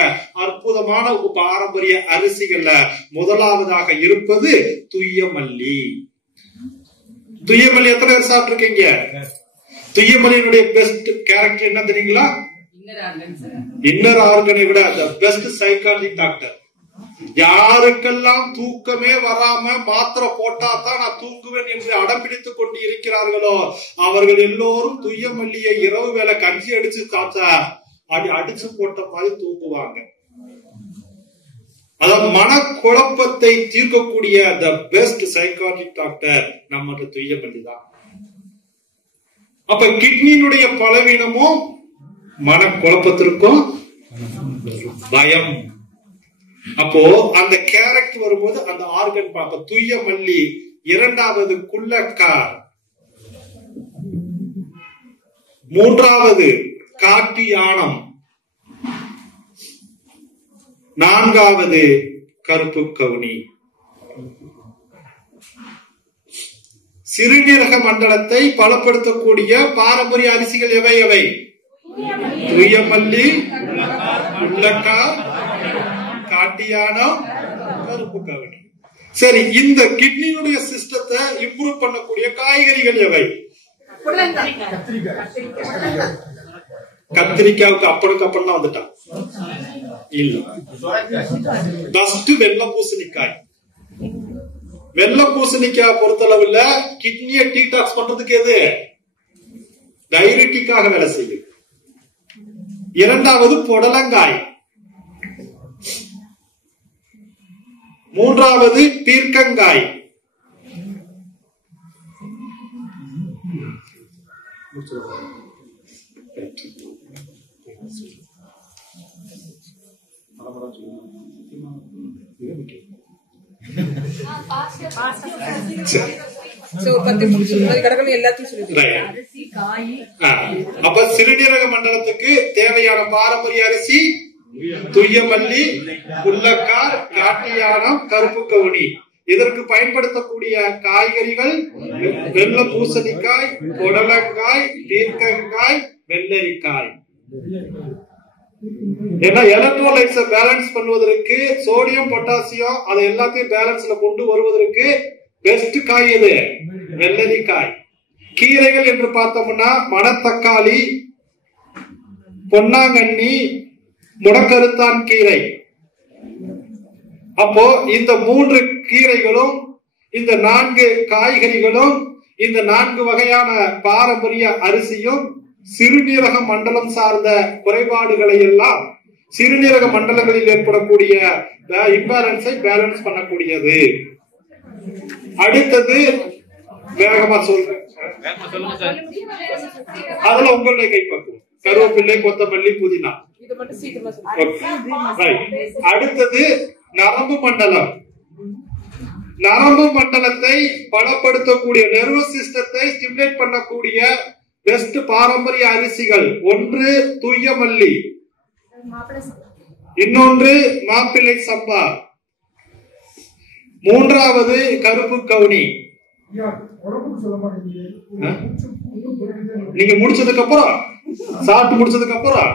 அற்புதமான பாரம்பரிய அரிசிகள்ல முதலாவதாக இருப்பது துய்யமல்லி. துய்யமல்லி எத்தனை பேர் சாப்பிட்டு இருக்கீங்க? துய்யமல்லியினுடைய பெஸ்ட் கேரக்டர் என்ன தெரியுங்களா? இன்னர் ஆர்கனை விட பெஸ்ட் சைக்காலஜி டாக்டர். யாருக்கெல்லாம் தூக்கமே வராம மாத்திரை போட்டா தான் நான் தூங்குவேன் என்று அடம்பிடித்துக் கொண்டு இருக்கிறார்களோ அவர்கள் எல்லோரும் துய்யமல்லியை இரவு வேலை கஞ்சி அடிச்சு சாப்பிட்டா அடிச்சு போட்ட மாதிரி தூங்குவாங்க. அதாவது மனக்குழப்பத்தை தீர்க்கக்கூடிய த பெஸ்ட் சைக்காலஜிஸ்ட் டாக்டர் நம்ம துய்யமல்லி தான். அப்ப கிட்னியினுடைய பலவீனமும் மனக்குழப்பத்திற்கும் பயம். அப்போ அந்த கேரக்டர் வரும்போது அந்த ஆர்கன் பார்க்க துய்யமல்லி. இரண்டாவது குள்ளக்கார், மூன்றாவது காட்டு யானம், நான்காவது கருப்பு கவுனி. சிறுநீரக மண்டலத்தை பலப்படுத்தக்கூடிய பாரம்பரிய அரிசிகள் எவை எவை? துய்யமல்லி, உள்ளக்கார், காட்டியானம், கருப்பு கவுனி. சரி, இந்த கிட்னியுடைய சிஸ்டத்தை இம்ப்ரூவ் பண்ணக்கூடிய காய்கறிகள் எவை? கத்திரிக்காவுக்கு அப்பனுக்கு அப்பன் தான் வந்துட்டான் இல்ல. ஃபர்ஸ்ட் வெள்ளை பூசணிக்காய். வெள்ளை பூசணிக்காய் பொறுத்தளவுல கிட்னியை டீடாக்ஸ் பண்றதுக்கு எது? டையூரிட்டிக்காக வேலை செய்யுது. இரண்டாவது புடலங்காய், மூன்றாவது பீர்க்கங்காய், அப்ப சிறுநீரக மண்டலத்துக்கு தேவையான பாரம்பரிய அரிசி துய்யமல்லி, புல்லக்கார், காட்டியானம், கருப்பு கவுனி. இதற்கு பயன்படுத்தக்கூடிய காய்கறிகள் வெள்ளை பூசணிக்காய், புடலங்காய், பீர்க்கங்காய், வெள்ளரிக்காய். ஏன்னா எலக்ட்ரோலைட்ஸை பேலன்ஸ் பண்ணுவதற்கு சோடியம், பொட்டாசியம் அதை எல்லாத்தையும் பேலன்ஸ்ல கொண்டு வருவதற்கு பெஸ்ட் காய் எது? வெள்ளரிக்காய். கீரைகள் என்று பார்த்தோம்னா மணத்தக்காளி, பொன்னாங்கண்ணி, முடக்கருத்தான் கீரை. அப்போ இந்த 3 கீரைகளும், இந்த 4 காய்கறிகளும், இந்த 4 வகையான பாரம்பரிய அரிசியும் சிறுநீரக மண்டலம் சார்ந்த குறைபாடுகளை எல்லாம், சிறுநீரக மண்டலங்களில் ஏற்படக்கூடிய இம்பேலன்ஸை பேலன்ஸ் பண்ணக்கூடியது. அடுத்தது வேகமா சொல்றேன், அதுல உங்களுடைய கைப்பக்குவம். கருவேப்பிள்ளை, கொத்தமல்லி, புதினா. அடுத்தது நரம்பு மண்டலம். நரம்பு மண்டலத்தை பலப்படுத்தக்கூடிய, நர்வஸ் சிஸ்டத்தை ஸ்டிமுலேட் பண்ணக்கூடிய பெஸ்ட் பாரம்பரிய அரிசிகள் ஒன்று துய்யமல்லி, இன்னொன்று மாப்பிள்ளை சம்பா, மூன்றாவது கருப்பு கவுனி. நீங்க முடிச்சதுக்கு அப்புறம், சாப்பிட்டு முடிச்சதுக்கு அப்புறம்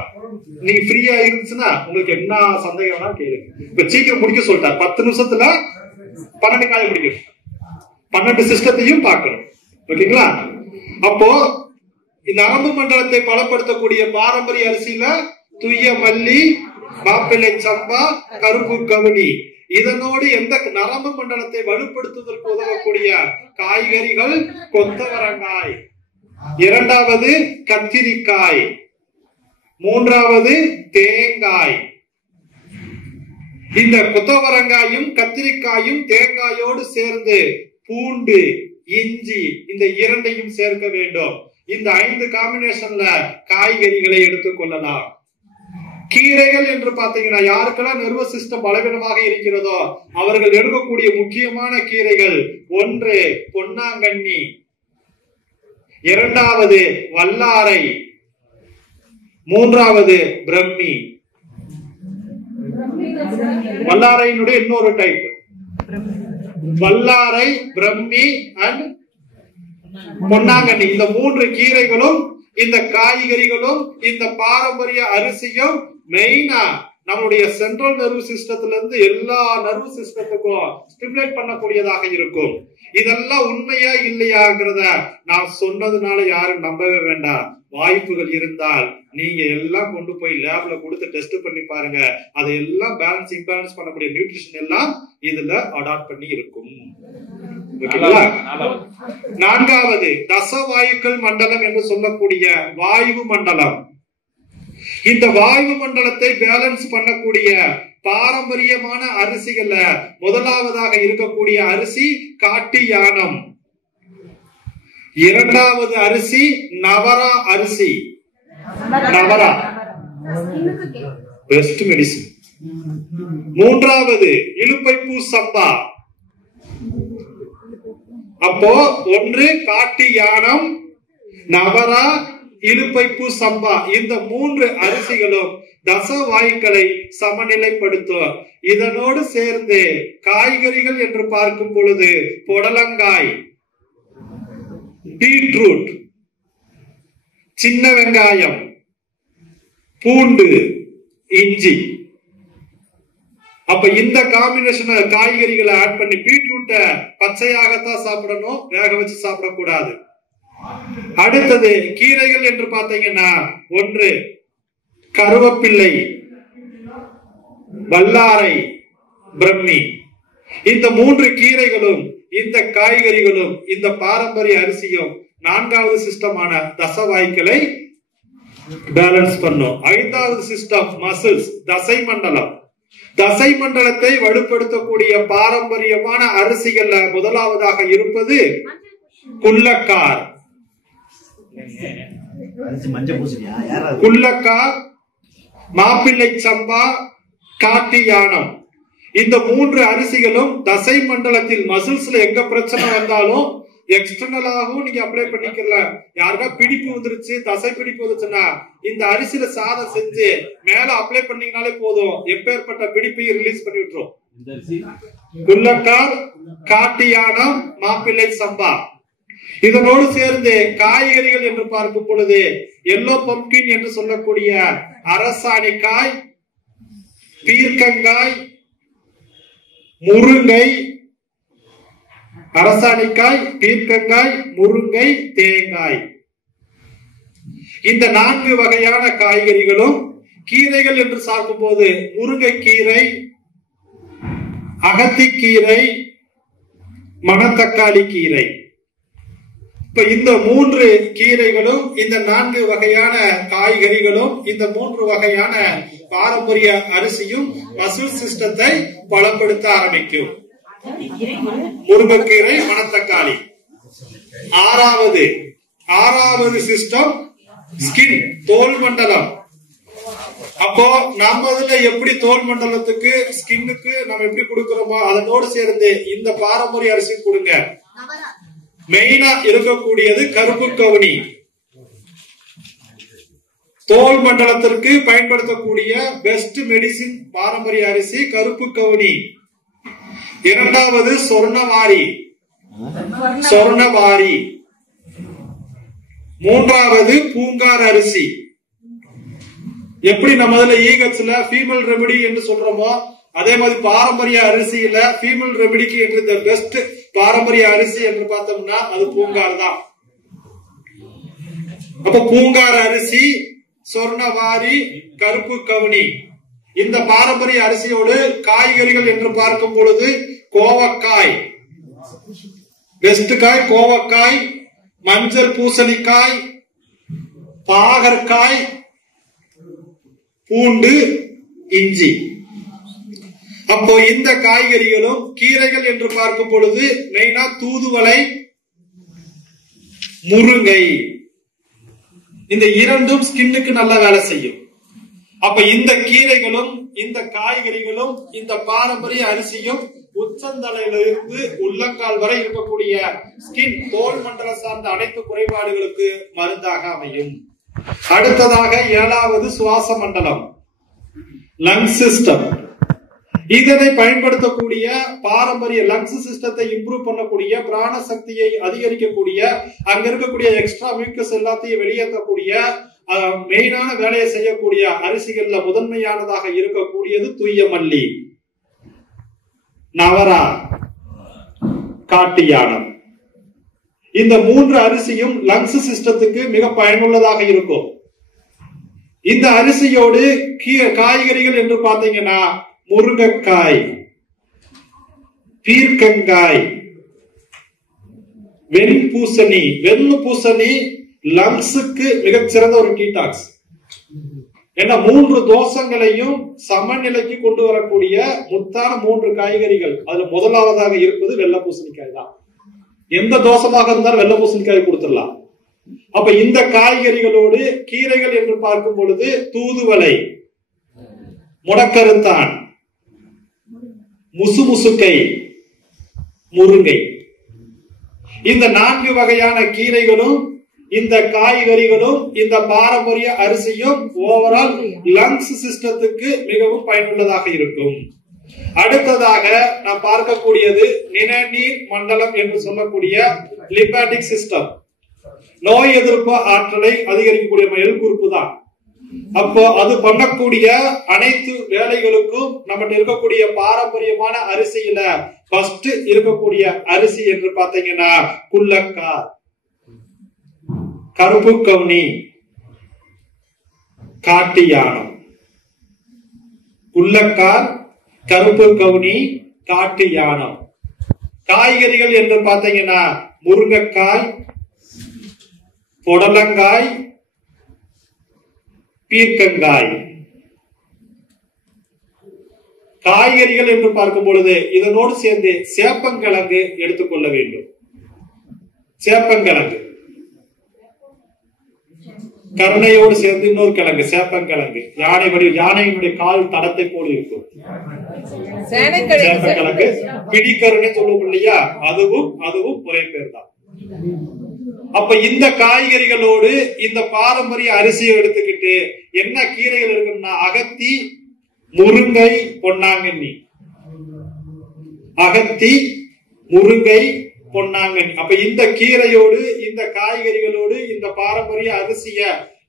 நீங்க ஃப்ரீயா இருந்துச்சுன்னா உங்களுக்கு என்ன சந்தேகம்னா கேளுங்க. இப்ப சீக்கிரம் முடிக்க சொல்லிட்டார். 10 நிமிஷத்துல 12 காய் முடிக்கணும். 12 சிஸ்டத்தையும் பார்க்கணும். ஓகேங்களா? அப்போ இந்த நரம்பு மண்டலத்தை பலப்படுத்தக்கூடிய பாரம்பரிய அரிசியில துய்ய மல்லி, மாப்பிள்ளை சம்பா, கருப்பு கவுனி, இதனோடு எந்த நரம்பு மண்டலத்தை வலுப்படுத்துவதற்கு உதவக்கூடிய காய்கறிகள் கொத்தவரங்காய், இரண்டாவது கத்திரிக்காய், மூன்றாவது தேங்காய். இந்த கொத்தவரங்காயும் கத்திரிக்காயும் தேங்காயோடு சேர்ந்து பூண்டு, இஞ்சி இந்த இரண்டையும் சேர்க்க வேண்டும். இந்த 5 காம்பினேஷன்ல காய்கறிகளை எடுத்துக் கொள்ளலாம். கீரைகள் என்று பாத்தீங்கன்னா யாருக்கெல்லாம் நர்வஸ் சிஸ்டம் பலவீனமாக இருக்கிறதோ அவர்கள் எடுக்கக்கூடிய முக்கியமான கீரைகள், 1 பொன்னாங்கண்ணி, 2வது வல்லாரை, 3வது பிரம்மி. வல்லாரையினுடைய இன்னொரு டைப் வல்லாரை, பிரம்மி அண்ட் பொன்னாங்கண்ணி. இந்த 3 கீரைகளும் இந்த காய்கறிகளும் இந்த பாரம்பரிய அரிசியும் மெயினா நம்மளுடைய சென்ட்ரல் நர்வ் சிஸ்டத்துல இருந்து எல்லா நர்வ் சிஸ்டத்துக்கும் ஸ்டிமுலேட் பண்ணக்கூடியதாக இருக்கும். இதெல்லாம் உண்மையா இல்லையாங்கிறத நான் சொன்னதுனால யாரும் நம்பவே வேண்டாம். வாய்ப்புகள் இருந்தால் நீங்க எல்லாம் கொண்டு போய் லேப்ல கொடுத்து டெஸ்ட் பண்ணி பாருங்க. அதையெல்லாம் பேலன்ஸ் இம்பேலன்ஸ் பண்ணக்கூடிய நியூட்ரிஷன் எல்லாம் இதுல அடாப்ட் பண்ணி இருக்கும். 4வது தசவாயுக்கள் மண்டலம் என்று சொல்லக்கூடிய வாயு மண்டலம். இந்த வாயு மண்டலத்தை பேலன்ஸ் பண்ணக்கூடிய பாரம்பரியமான அரிசிகள்ல முதலாவதாக இருக்கக்கூடிய அரிசி காட்டு யானம், 2வது அரிசி நவரா அரிசி, நவரா பெஸ்ட் மெடிசின், 3வது இலுப்பைப்பூ சம்பா. அப்போ 1 காட்டு யானம், நவரா, இலுப்பைப்பூ சம்பா இந்த 3 அரிசிகளும் தச வாயுக்களை சமநிலைப்படுத்தும். இதனோடு சேர்ந்து காய்கறிகள் என்று பார்க்கும் பொழுது புடலங்காய், பீட்ரூட், சின்ன வெங்காயம், பூண்டு, இஞ்சி. அப்ப இந்த காம்பினேஷன் காய்கறிகளை ஆட் பண்ணி, பீட்ரூட்டை பச்சையாகத்தான் சாப்பிடணும், வேக வச்சு சாப்பிடக்கூடாது. அடுத்தது கீரைகள் என்று பார்த்தீங்கன்னா 1 கருவேப்பிள்ளை, வல்லாரை, பிரம்மி. இந்த 3 கீரைகளும் இந்த காய்கறிகளும் இந்த பாரம்பரிய அரிசியும் 4வது சிஸ்டமான தசவாய்க்களை பேலன்ஸ் பண்ணும். 5வது சிஸ்டம் மசில்ஸ், தசை மண்டலம். தசை மண்டலத்தை வலுப்படுத்தக்கூடிய பாரம்பரியமான அரிசிகள்ல முதலாவதாக இருப்பது குள்ளக்கார், குள்ளக்கார், மாப்பிள்ளை சம்பா, காட்டு யானம். இந்த 3 அரிசிகளும் தசை மண்டலத்தில் மசில்ஸ்ல எங்க பிரச்சனை வந்தாலும் எக்ஸ்டர்னலாகவும் நீங்க அப்ளை பண்ணிக்கலாம். யாருக்கா பிடிப்பு வந்துருச்சு, தசை பிடிப்பு வந்துச்சுன்னா இந்த அரிசியில சாதம் செஞ்சு மேல அப்ளை பண்ணீங்கனாலே போதும், எப்பேற்பட்ட பிடிப்பையும் ரிலீஸ் பண்ணி விட்டுரும். குள்ளக்கார், காட்டு யானம், மாப்பிள்ளை சம்பா. இதனோடு சேர்ந்து காய்கறிகள் என்று பார்க்கும் பொழுது எல்லோ பம்ப்கின் என்று சொல்லக்கூடிய அரசாணிக்காய், பீர்க்கங்காய், முருங்கை, அரசாணிக்காய், பீர்க்கங்காய், முருங்கை, தேங்காய். இந்த 4 வகையான காய்கறிகளும் கீரைகள் என்று பார்க்கும் போது முருங்கைக்கீரை, அகத்திக்கீரை, மணத்தக்காளி கீரை. இப்ப இந்த 3 கீரைகளும் இந்த 4 வகையான காய்கறிகளும் இந்த 3 வகையான பாரம்பரிய அரிசியும் மசில் சிஸ்டத்தை பலப்படுத்த ஆரம்பிக்கும். முருங்கைக்கீரை, மணத்தக்காளி. 6வது சிஸ்டம் ஸ்கின், தோல் மண்டலம். அப்போ நம்ம இதுல எப்படி தோல் மண்டலத்துக்கு ஸ்கின்னுக்கு நம்ம எப்படி கொடுக்கிறோமோ அதனோடு சேர்ந்து இந்த பாரம்பரிய அரிசி கொடுங்க. மெயினா இருக்கக்கூடியது கருப்பு கவுனி. தோல் மண்டலத்திற்கு பயன்படுத்தக்கூடிய பெஸ்ட் மெடிசின் பாரம்பரிய அரிசி கருப்பு கவுனி. 2வது சொர்ணவாரி, 3வது பூங்கார் அரிசி. எப்படி நம்ம இதுல ஈகட்ஸ்ல ஃபீமேல் ரெமெடி என்று சொல்றோமோ அதே மாதிரி பாரம்பரிய அரிசியில ஃபீமேல் ரெமெடிக்கு என்று பெஸ்ட் பாரம்பரிய அரிசி என்று பார்த்தோம்னா அது பூங்கார் தான். அப்ப பூங்கார் அரிசி, சொர்ணவாரி, கருப்பு கவுனி, இந்த பாரம்பரிய அரிசியோடு காய்கறிகள் என்று பார்க்கும் பொழுது கோவக்காய், வெஸ்ட்காய், கோவக்காய், மஞ்சள் பூசணிக்காய், பாகற்காய், பூண்டு, இஞ்சி. அப்போ இந்த காய்கறிகளும் கீரைகள் என்று பார்க்கும் பொழுது மெயினா தூதுவளை, முருங்கை, இந்த இரண்டும் ஸ்கின்னுக்கு நல்ல வேலை செய்யும். அப்ப இந்த கீரைகளும் இந்த காய்கறிகளும் இந்த பாரம்பரிய அரிசியும் உச்சந்தலையிலிருந்து உள்ளங்கால் வரை இருக்கக்கூடிய ஸ்கின், தோல் மண்டலம் சார்ந்த அனைத்து குறைபாடுகளுக்கு மருந்தாக அமையும். அடுத்ததாக 7வது சுவாச மண்டலம், லங் சிஸ்டம். இதனை பயன்படுத்தக்கூடிய பாரம்பரிய லங்ஸ் சிஸ்டத்தை இம்ப்ரூவ் பண்ணக்கூடிய, பிராண சக்தியை அதிகரிக்கக்கூடிய, அங்க இருக்கக்கூடிய எக்ஸ்ட்ரா மியூக்கஸ் எல்லாத்தையும் வெளியேற்றக்கூடிய மெயினான வேலையை செய்யக்கூடிய அரிசிகள்ல முதன்மையானதாக இருக்கக்கூடியது தூய மல்லி, நவரா, காட்டு யானம். இந்த 3 அரிசியும் லங்ஸ் சிஸ்டத்துக்கு மிக பயனுள்ளதாக இருக்கும். இந்த அரிசியோடு காய்கறிகள் என்று பாத்தீங்கன்னா முருங்கைக்காய், பீர்க்கங்காய், வெண்பூசணி. வெண்பூசணி லங்ஸுக்கு மிகச்சிறந்த ஒரு டீடாக்ஸ். ஏன்னா 3 தோஷங்களையும் சமநிலைக்கு கொண்டு வரக்கூடிய முத்தான 3 காய்கறிகள். அதுல முதலாவதாக இருப்பது வெள்ளை பூசணிக்காய் தான். எந்த தோஷமாக இருந்தாலும் வெள்ளை பூசணிக்காய் கொடுத்துடலாம். அப்ப இந்த காய்கறிகளோடு கீரைகள் என்று பார்க்கும் பொழுது தூதுவளை, முடக்கருத்தான், முசுமுசுக்கை, முருங்கை. இந்த 4 வகையான கீரைகளும் இந்த காய்கறிகளும் இந்த பாரம்பரிய அரிசியும் ஓவரால் லங்ஸ் சிஸ்டத்துக்கு மிகவும் பயனுள்ளதாக இருக்கும். அடுத்ததாக நாம் பார்க்கக்கூடியது நிணநீர் மண்டலம் என்று சொல்லக்கூடிய லிம்பாட்டிக் சிஸ்டம். நோய் எதிர்ப்பு ஆற்றலை அதிகரிக்கக்கூடிய எல் குறிப்பு தான். அப்போ அது பண்ணக்கூடிய அனைத்து வேலைகளுக்கும் நம்மகிட்ட இருக்கக்கூடிய பாரம்பரியமான அரிசியில ஃபர்ஸ்ட் இருக்கக்கூடிய அரிசி என்று பாத்தீங்கன்னா குள்ளக்கார், கருப்பு கவுனி, காட்டு யானம். குள்ளக்கார், கருப்பு கவுனி, காட்டு யானம். காய்கறிகள் என்று பாத்தீங்கன்னா முருங்கைக்காய், புடலங்காய், பீர்க்கங்காய். காய்கறிகள் என்று பார்க்கும் பொழுது இதனோடு சேர்ந்து சேப்பங்கிழங்கு எடுத்துக்கொள்ள வேண்டும். சேப்பங்கிழங்கு கருணையோடு சேர்ந்து இன்னொரு கிழங்கு சேப்பங்கிழங்கு, யானையினுடைய கால் தடத்தை போல இருக்கும். சேப்பங்கிழங்கு பிடிக்கருணை சொல்லுவோம் இல்லையா, அதுவும் ஒரே பேர் தான். அப்ப இந்த காய்கறிகளோடு இந்த பாரம்பரிய அரிசியை எடுத்துக்கிட்டு என்ன கீரைகள் இருக்குன்னா அகத்தி, முருங்கை, பொன்னாங்கண்ணி. அகத்தி, முருங்கை, பொன்னாங்கண்ணி. அப்ப இந்த கீரையோடு இந்த காய்கறிகளோடு இந்த பாரம்பரிய அரிசிய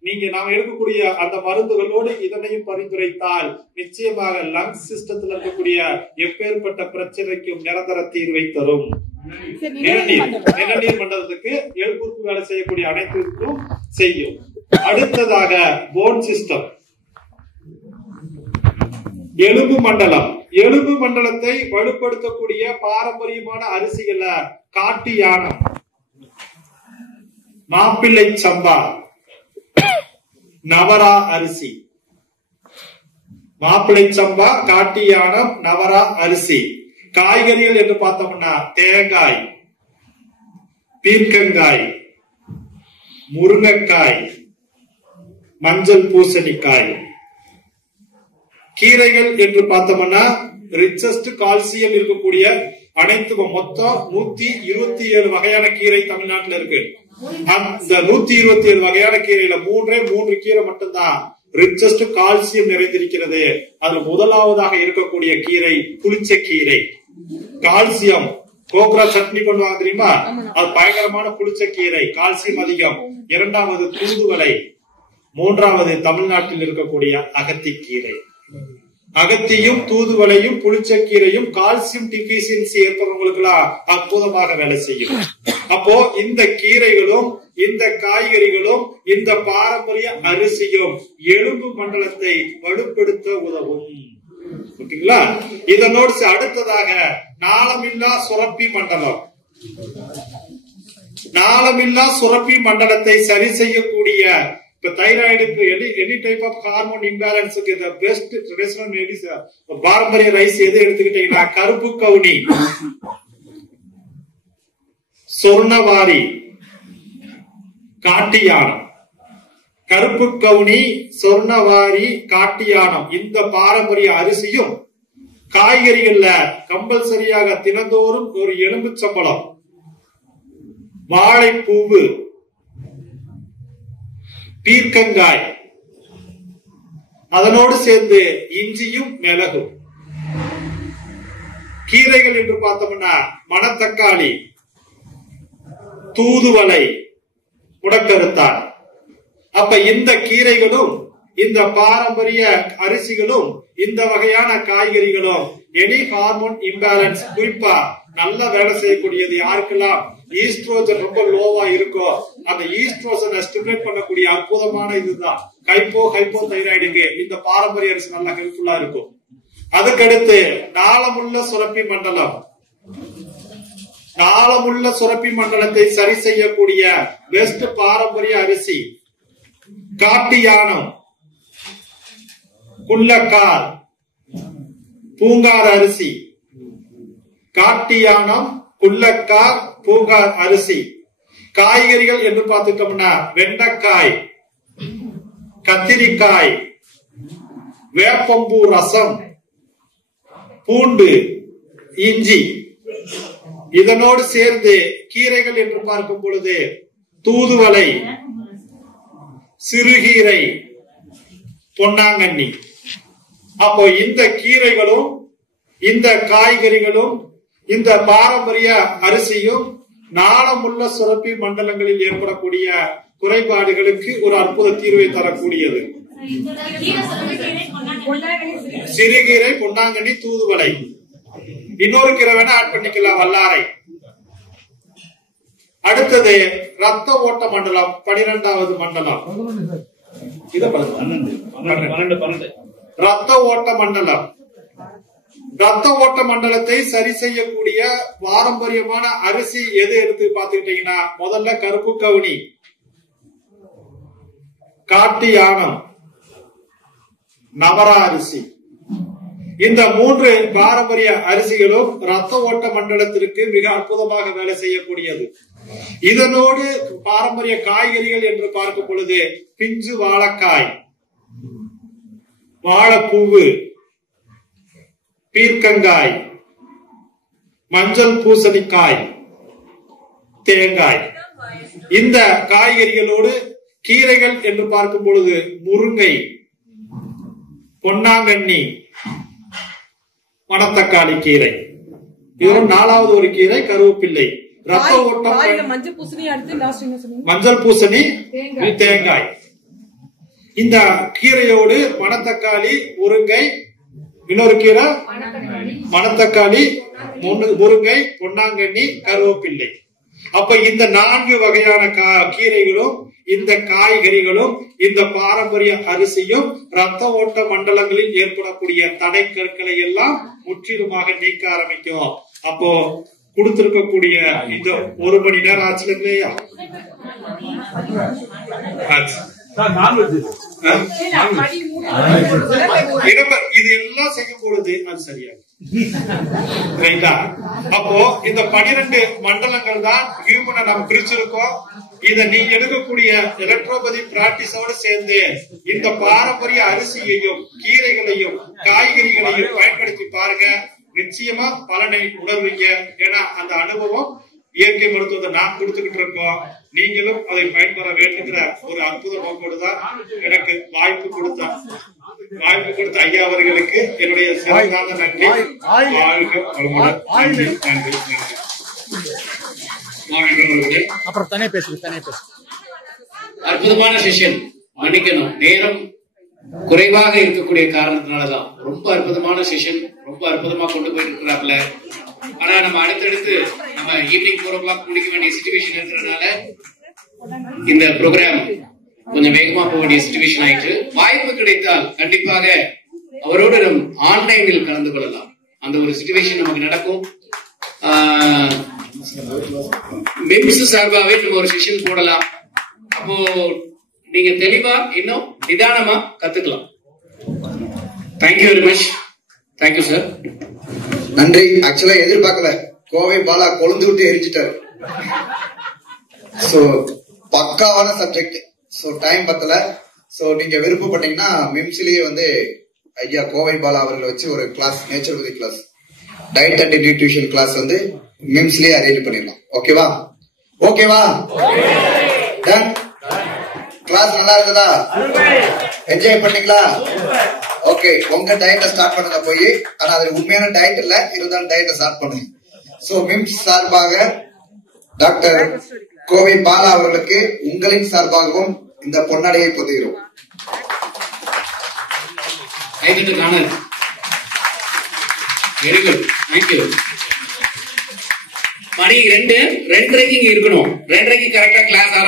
நீங்க நாம எடுக்கக்கூடிய அந்த மருந்துகளோடு இதனையும் பரிந்துரைத்தால் நிச்சயமாக லங்ஸ் சிஸ்டத்தில் இருக்கக்கூடிய எப்பேற்பட்ட பிரச்சனைக்கும் நிரந்தர தீர்வை தரும். நிணநீர் மண்டலத்துக்கு எழுப்புறுப்பு வேலை செய்யக்கூடிய அனைத்திற்கும் செய்யும். அடுத்ததாக போன் சிஸ்டம், எலும்பு மண்டலம். எலும்பு மண்டலத்தை வலுப்படுத்தக்கூடிய பாரம்பரியமான அரிசிகளை காட்டு யானம், மாப்பிள்ளை சம்பா, நவரா அரிசி. மாப்பிள்ளை சம்பா, காட்டு யானம், நவரா அரிசி. காய்கறிகள் என்று பார்த்தோம்னா தேங்காய், பீர்க்கங்காய், முருங்கைக்காய், மஞ்சள் பூசணிக்காய். கீரைகள் என்று பார்த்தோம்னா ரிச்சஸ்ட் கால்சியம் இருக்கக்கூடிய அனைத்து மொத்தம் 127 வகையான கீரை தமிழ்நாட்டில் இருக்கு. அந்த 127 வகையான கீரையில 3 கீரை மட்டும்தான் ரிச்சஸ்ட் கால்சியம் நிறைந்திருக்கிறது. அதுல முதலாவதாக இருக்கக்கூடிய கீரை புளிச்சக்கீரை. கால்சியம், கோக்ரா சட்னி பண்ணுவாங்க தெரியுமா, அது பயங்கரமான புளிச்சக்கீரை, கால்சியம் அதிகம். 2வது தூதுவளை, 3வது தமிழ்நாட்டில் இருக்கக்கூடிய அகத்திக்கீரை. அகத்தியும் தூதுவளையும் புளிச்சக்கீரையும் கால்சியம் டிஃபிஷியன்சி ஏற்படுறவங்களுக்கு எல்லாம் அற்புதமாக வேலை செய்யும். அப்போ இந்த கீரைகளும் இந்த காய்கறிகளும் இந்த பாரம்பரிய அரிசியும் எலும்பு மண்டலத்தை வலுப்படுத்த உதவும். ஓகேங்களா? இதனோடு அடுத்ததாக நாளமில்லா சுரப்பி மண்டலம். நாளமில்லா சுரப்பி மண்டலத்தை சரி செய்யக்கூடிய இப்ப தைராய்டுக்கு எனி டைப் ஆஃப் ஹார்மோன் இம்பேலன்ஸுக்கு தி பெஸ்ட் ட்ரெடிஷனல் மெடிசன் பாரம்பரிய ரைஸ் எது எடுத்துக்கிட்டீங்கன்னா கருப்பு கவுனி, சொர்ணவாரி, காட்டியானம். கருப்பு கவுனி, சொர்ணவாரி, காட்டியானம் இந்த பாரம்பரிய அரிசியும் காய்கறிகள்ல கம்பல்சரியாக தினந்தோறும் ஒரு எலும்புச்சம்பளம், வாழைப்பூவு, பீர்க்கங்காய், அதனோடு சேர்ந்து இஞ்சியும் மிளகும். கீரைகள் என்று பார்த்தோம்னா மணத்தக்காளி, தூதுவளை, முடக்கருத்தான். அப்ப இந்த கீரைகளும் இந்த பாரம்பரிய அரிசிகளும் இந்த வகையான காய்கறிகளும் எனி ஹார்மோன் இம்பேலன்ஸ் குறிப்பா நல்ல வேலை செய்யக்கூடியது. யாருக்கெல்லாம் ஈஸ்ட்ரோஜன் ரொம்ப லோவா இருக்கோ அந்த ஈஸ்ட்ரோஜனை ஸ்டிமுலேட் பண்ணக்கூடிய அற்புதமான இதுதான் ஹைப்போ தைராய்டுக்கு இந்த பாரம்பரிய அரிசி நல்லா ஹெல்ப்ஃபுல்லா இருக்கும். அதுக்கடுத்து நாளமுள்ள சுரப்பி மண்டலம். நாளமுள்ள சுரப்பி மண்டலத்தை சரி செய்யக்கூடிய பெஸ்ட் பாரம்பரிய அரிசி காட்டியானம், குள்ளக்கார், பூங்கார் அரிசி. காட்டியானம், குள்ளக்கார், பூங்கார் அரிசி. காய்கறிகள் என்று பார்த்துட்டோம்னா வெண்டைக்காய், கத்திரிக்காய், வேப்பம்பூ ரசம், பூண்டு, இஞ்சி. இதனோடு சேர்ந்து கீரைகள் என்று பார்க்கும் பொழுது தூதுவளை, சிறுகீரை, பொன்னாங்கண்ணி. அப்போ இந்த கீரைகளும் இந்த காய்கறிகளும் இந்த பாரம்பரிய அரிசியும் நாளமுள்ள சுரப்பி மண்டலங்களில் ஏற்படக்கூடிய குறைபாடுகளுக்கு ஒரு அற்புத தீர்வை தரக்கூடியது. சிறுகீரை, பொன்னாங்கண்ணி, தூதுவளை. இன்னொரு கீரை வேணா ஆட் பண்ணிக்கலாம், வல்லாரை. அடுத்தது ரத்த ஓட்ட மண்டலம், 12வது மண்டலம். ரத்த ஓட்ட மண்டலம். ரத்த ஓட்ட மண்டலத்தை சரி செய்யக்கூடிய பாரம்பரியமான அரிசி எது எடுத்து பாத்துக்கிட்டீங்கன்னா முதல்ல கருப்பு கவுனி, காட்டியானம், நவரா அரிசி. இந்த 3 பாரம்பரிய அரிசிகளும் ரத்த ஓட்ட மண்டலத்திற்கு மிக அற்புதமாக வேலை செய்யக்கூடியது. இதனோடு பாரம்பரிய காய்கறிகள் என்று பார்க்கும் பொழுது பிஞ்சு வாழைக்காய், வாழைப்பூவு, பீர்க்கங்காய், மஞ்சள் பூசணிக்காய், தேங்காய். இந்த காய்கறிகளோடு கீரைகள் என்று பார்க்கும் பொழுது முருங்கை, பொன்னாங்கண்ணி, மணத்தக்காளி கீரை. இது 4வது ஒரு கீரை கருவேப்பிள்ளை. ரத்த ஓட்டம் மஞ்சள் பூசணி, தேங்காய். இந்த கீரையோடு மணத்தக்காளி, முருங்கை, இன்னொரு கீரை மணத்தக்காளி, முருங்கை, பொன்னாங்கண்ணி, கருவேப்பிள்ளை. அப்ப இந்த 4 வகையான கீரைகளும் இந்த காய்கறிகளும் இந்த பாரம்பரிய அரிசியும் ரத்த ஓட்ட மண்டலங்களில் ஏற்படக்கூடிய தடை கற்களை எல்லாம் முற்றிலுமாக நீக்க ஆரம்பிக்கும். அப்போ கொடுத்திருக்கக்கூடிய இந்த 1 மணி நேரம் ஆச்சு இல்லையா? இது எல்லாம் செய்யும் பொழுது அது சரியாகும். அப்போ இந்த 12 மண்டலங்கள் தான் ஹியூமனை நம்ம பிரிச்சிருக்கோம். இத நீ எடுக்கக்கூடிய எலக்ட்ரோபதி பிராக்டிஸோடு சேர்ந்து இந்த பாரம்பரிய அரிசியையும் கீரைகளையும் காய்கறிகளையும் பயன்படுத்தி பாருங்க. நிச்சயமா பலனை உணர்வீங்க. ஏன்னா அந்த அனுபவம் இயற்கை மருத்துவத்தை நாம் கொடுத்துக்கிட்டு இருக்கோம். நீங்களும் அதை பயன்பெற வேண்டுங்கிற ஒரு அற்புத நோக்கோடு தான் எனக்கு வாய்ப்பு கொடுத்த ஐயா அவர்களுக்கு என்னுடைய சிறந்தான நன்றி. வாழ்க வளமுடன். நன்றி நன்றி நன்றி. அப்புறம் தனி பேசு. அற்புதமான செஷன். மன்னிக்கணும், நேரம் குறைவாக இருக்கக்கூடிய காரணத்தினாலதான் ரொம்ப அற்புதமான செஷன், ரொம்ப அற்புதமா கொண்டு போயிட்டு இருக்கிறாப்ல. ஆனா நம்ம அடுத்தடுத்து நம்ம ஈவினிங் 4 o'clock முடிக்க வேண்டிய சிச்சுவேஷன் இருக்கிறதுனால இந்த ப்ரோக்ராம் கொஞ்சம் வேகமா போக வேண்டிய சிச்சுவேஷன் ஆயிட்டு, வாய்ப்பு கிடைத்தால் கண்டிப்பாக அவரோடு நம் ஆன்லைனில் கலந்து கொள்ளலாம். அந்த ஒரு சிச்சுவேஷன் நமக்கு நடக்கும். மிம்ஸ் சார்பாவே நம்ம ஒரு செஷன் போடலாம். அப்போ நீங்க தெளிவா இன்னும் நிதானமா கத்துக்கலாம். Thank you very much. Thank you sir. நன்றி. ஆக்சுவலா எதிர்பார்க்கல, கோவை பாலா கொழுந்து விட்டு எரிஞ்சிட்டாரு. சோ பக்காவான சப்ஜெக்ட். சோ டைம் பத்தல. சோ நீங்க விருப்பப்பட்டீங்கன்னா மிம்ஸ்லயே வந்து ஐயா கோவை பாலா அவர்களை வச்சு ஒரு class, naturopathy class, diet and nutrition class வந்து மிம்ஸ்லயே அரேஞ்ச் பண்ணிடலாம். ஓகேவா? ஓகேவா? டன். கிளாஸ் நல்லா இருந்ததா? என்ஜாய் பண்ணீங்களா? ஓகே, உங்க டயட்டை ஸ்டார்ட் பண்ணுங்க போய். ஆனா அது உண்மையான டயட் இல்ல, இருந்தாலும் டயட்டை ஸ்டார்ட் பண்ணுங்க. சோ மிம்ஸ் சார்பாக டாக்டர் கோவை பாலா அவர்களுக்கு உங்களின் சார்பாகவும் இந்த பொன்னாடையை பொதுகிறோம். Very good, thank you. மணி 2:30 இருக்கணும். 2:30 கரெக்டா கிளாஸ் ஆரம்பிச்சு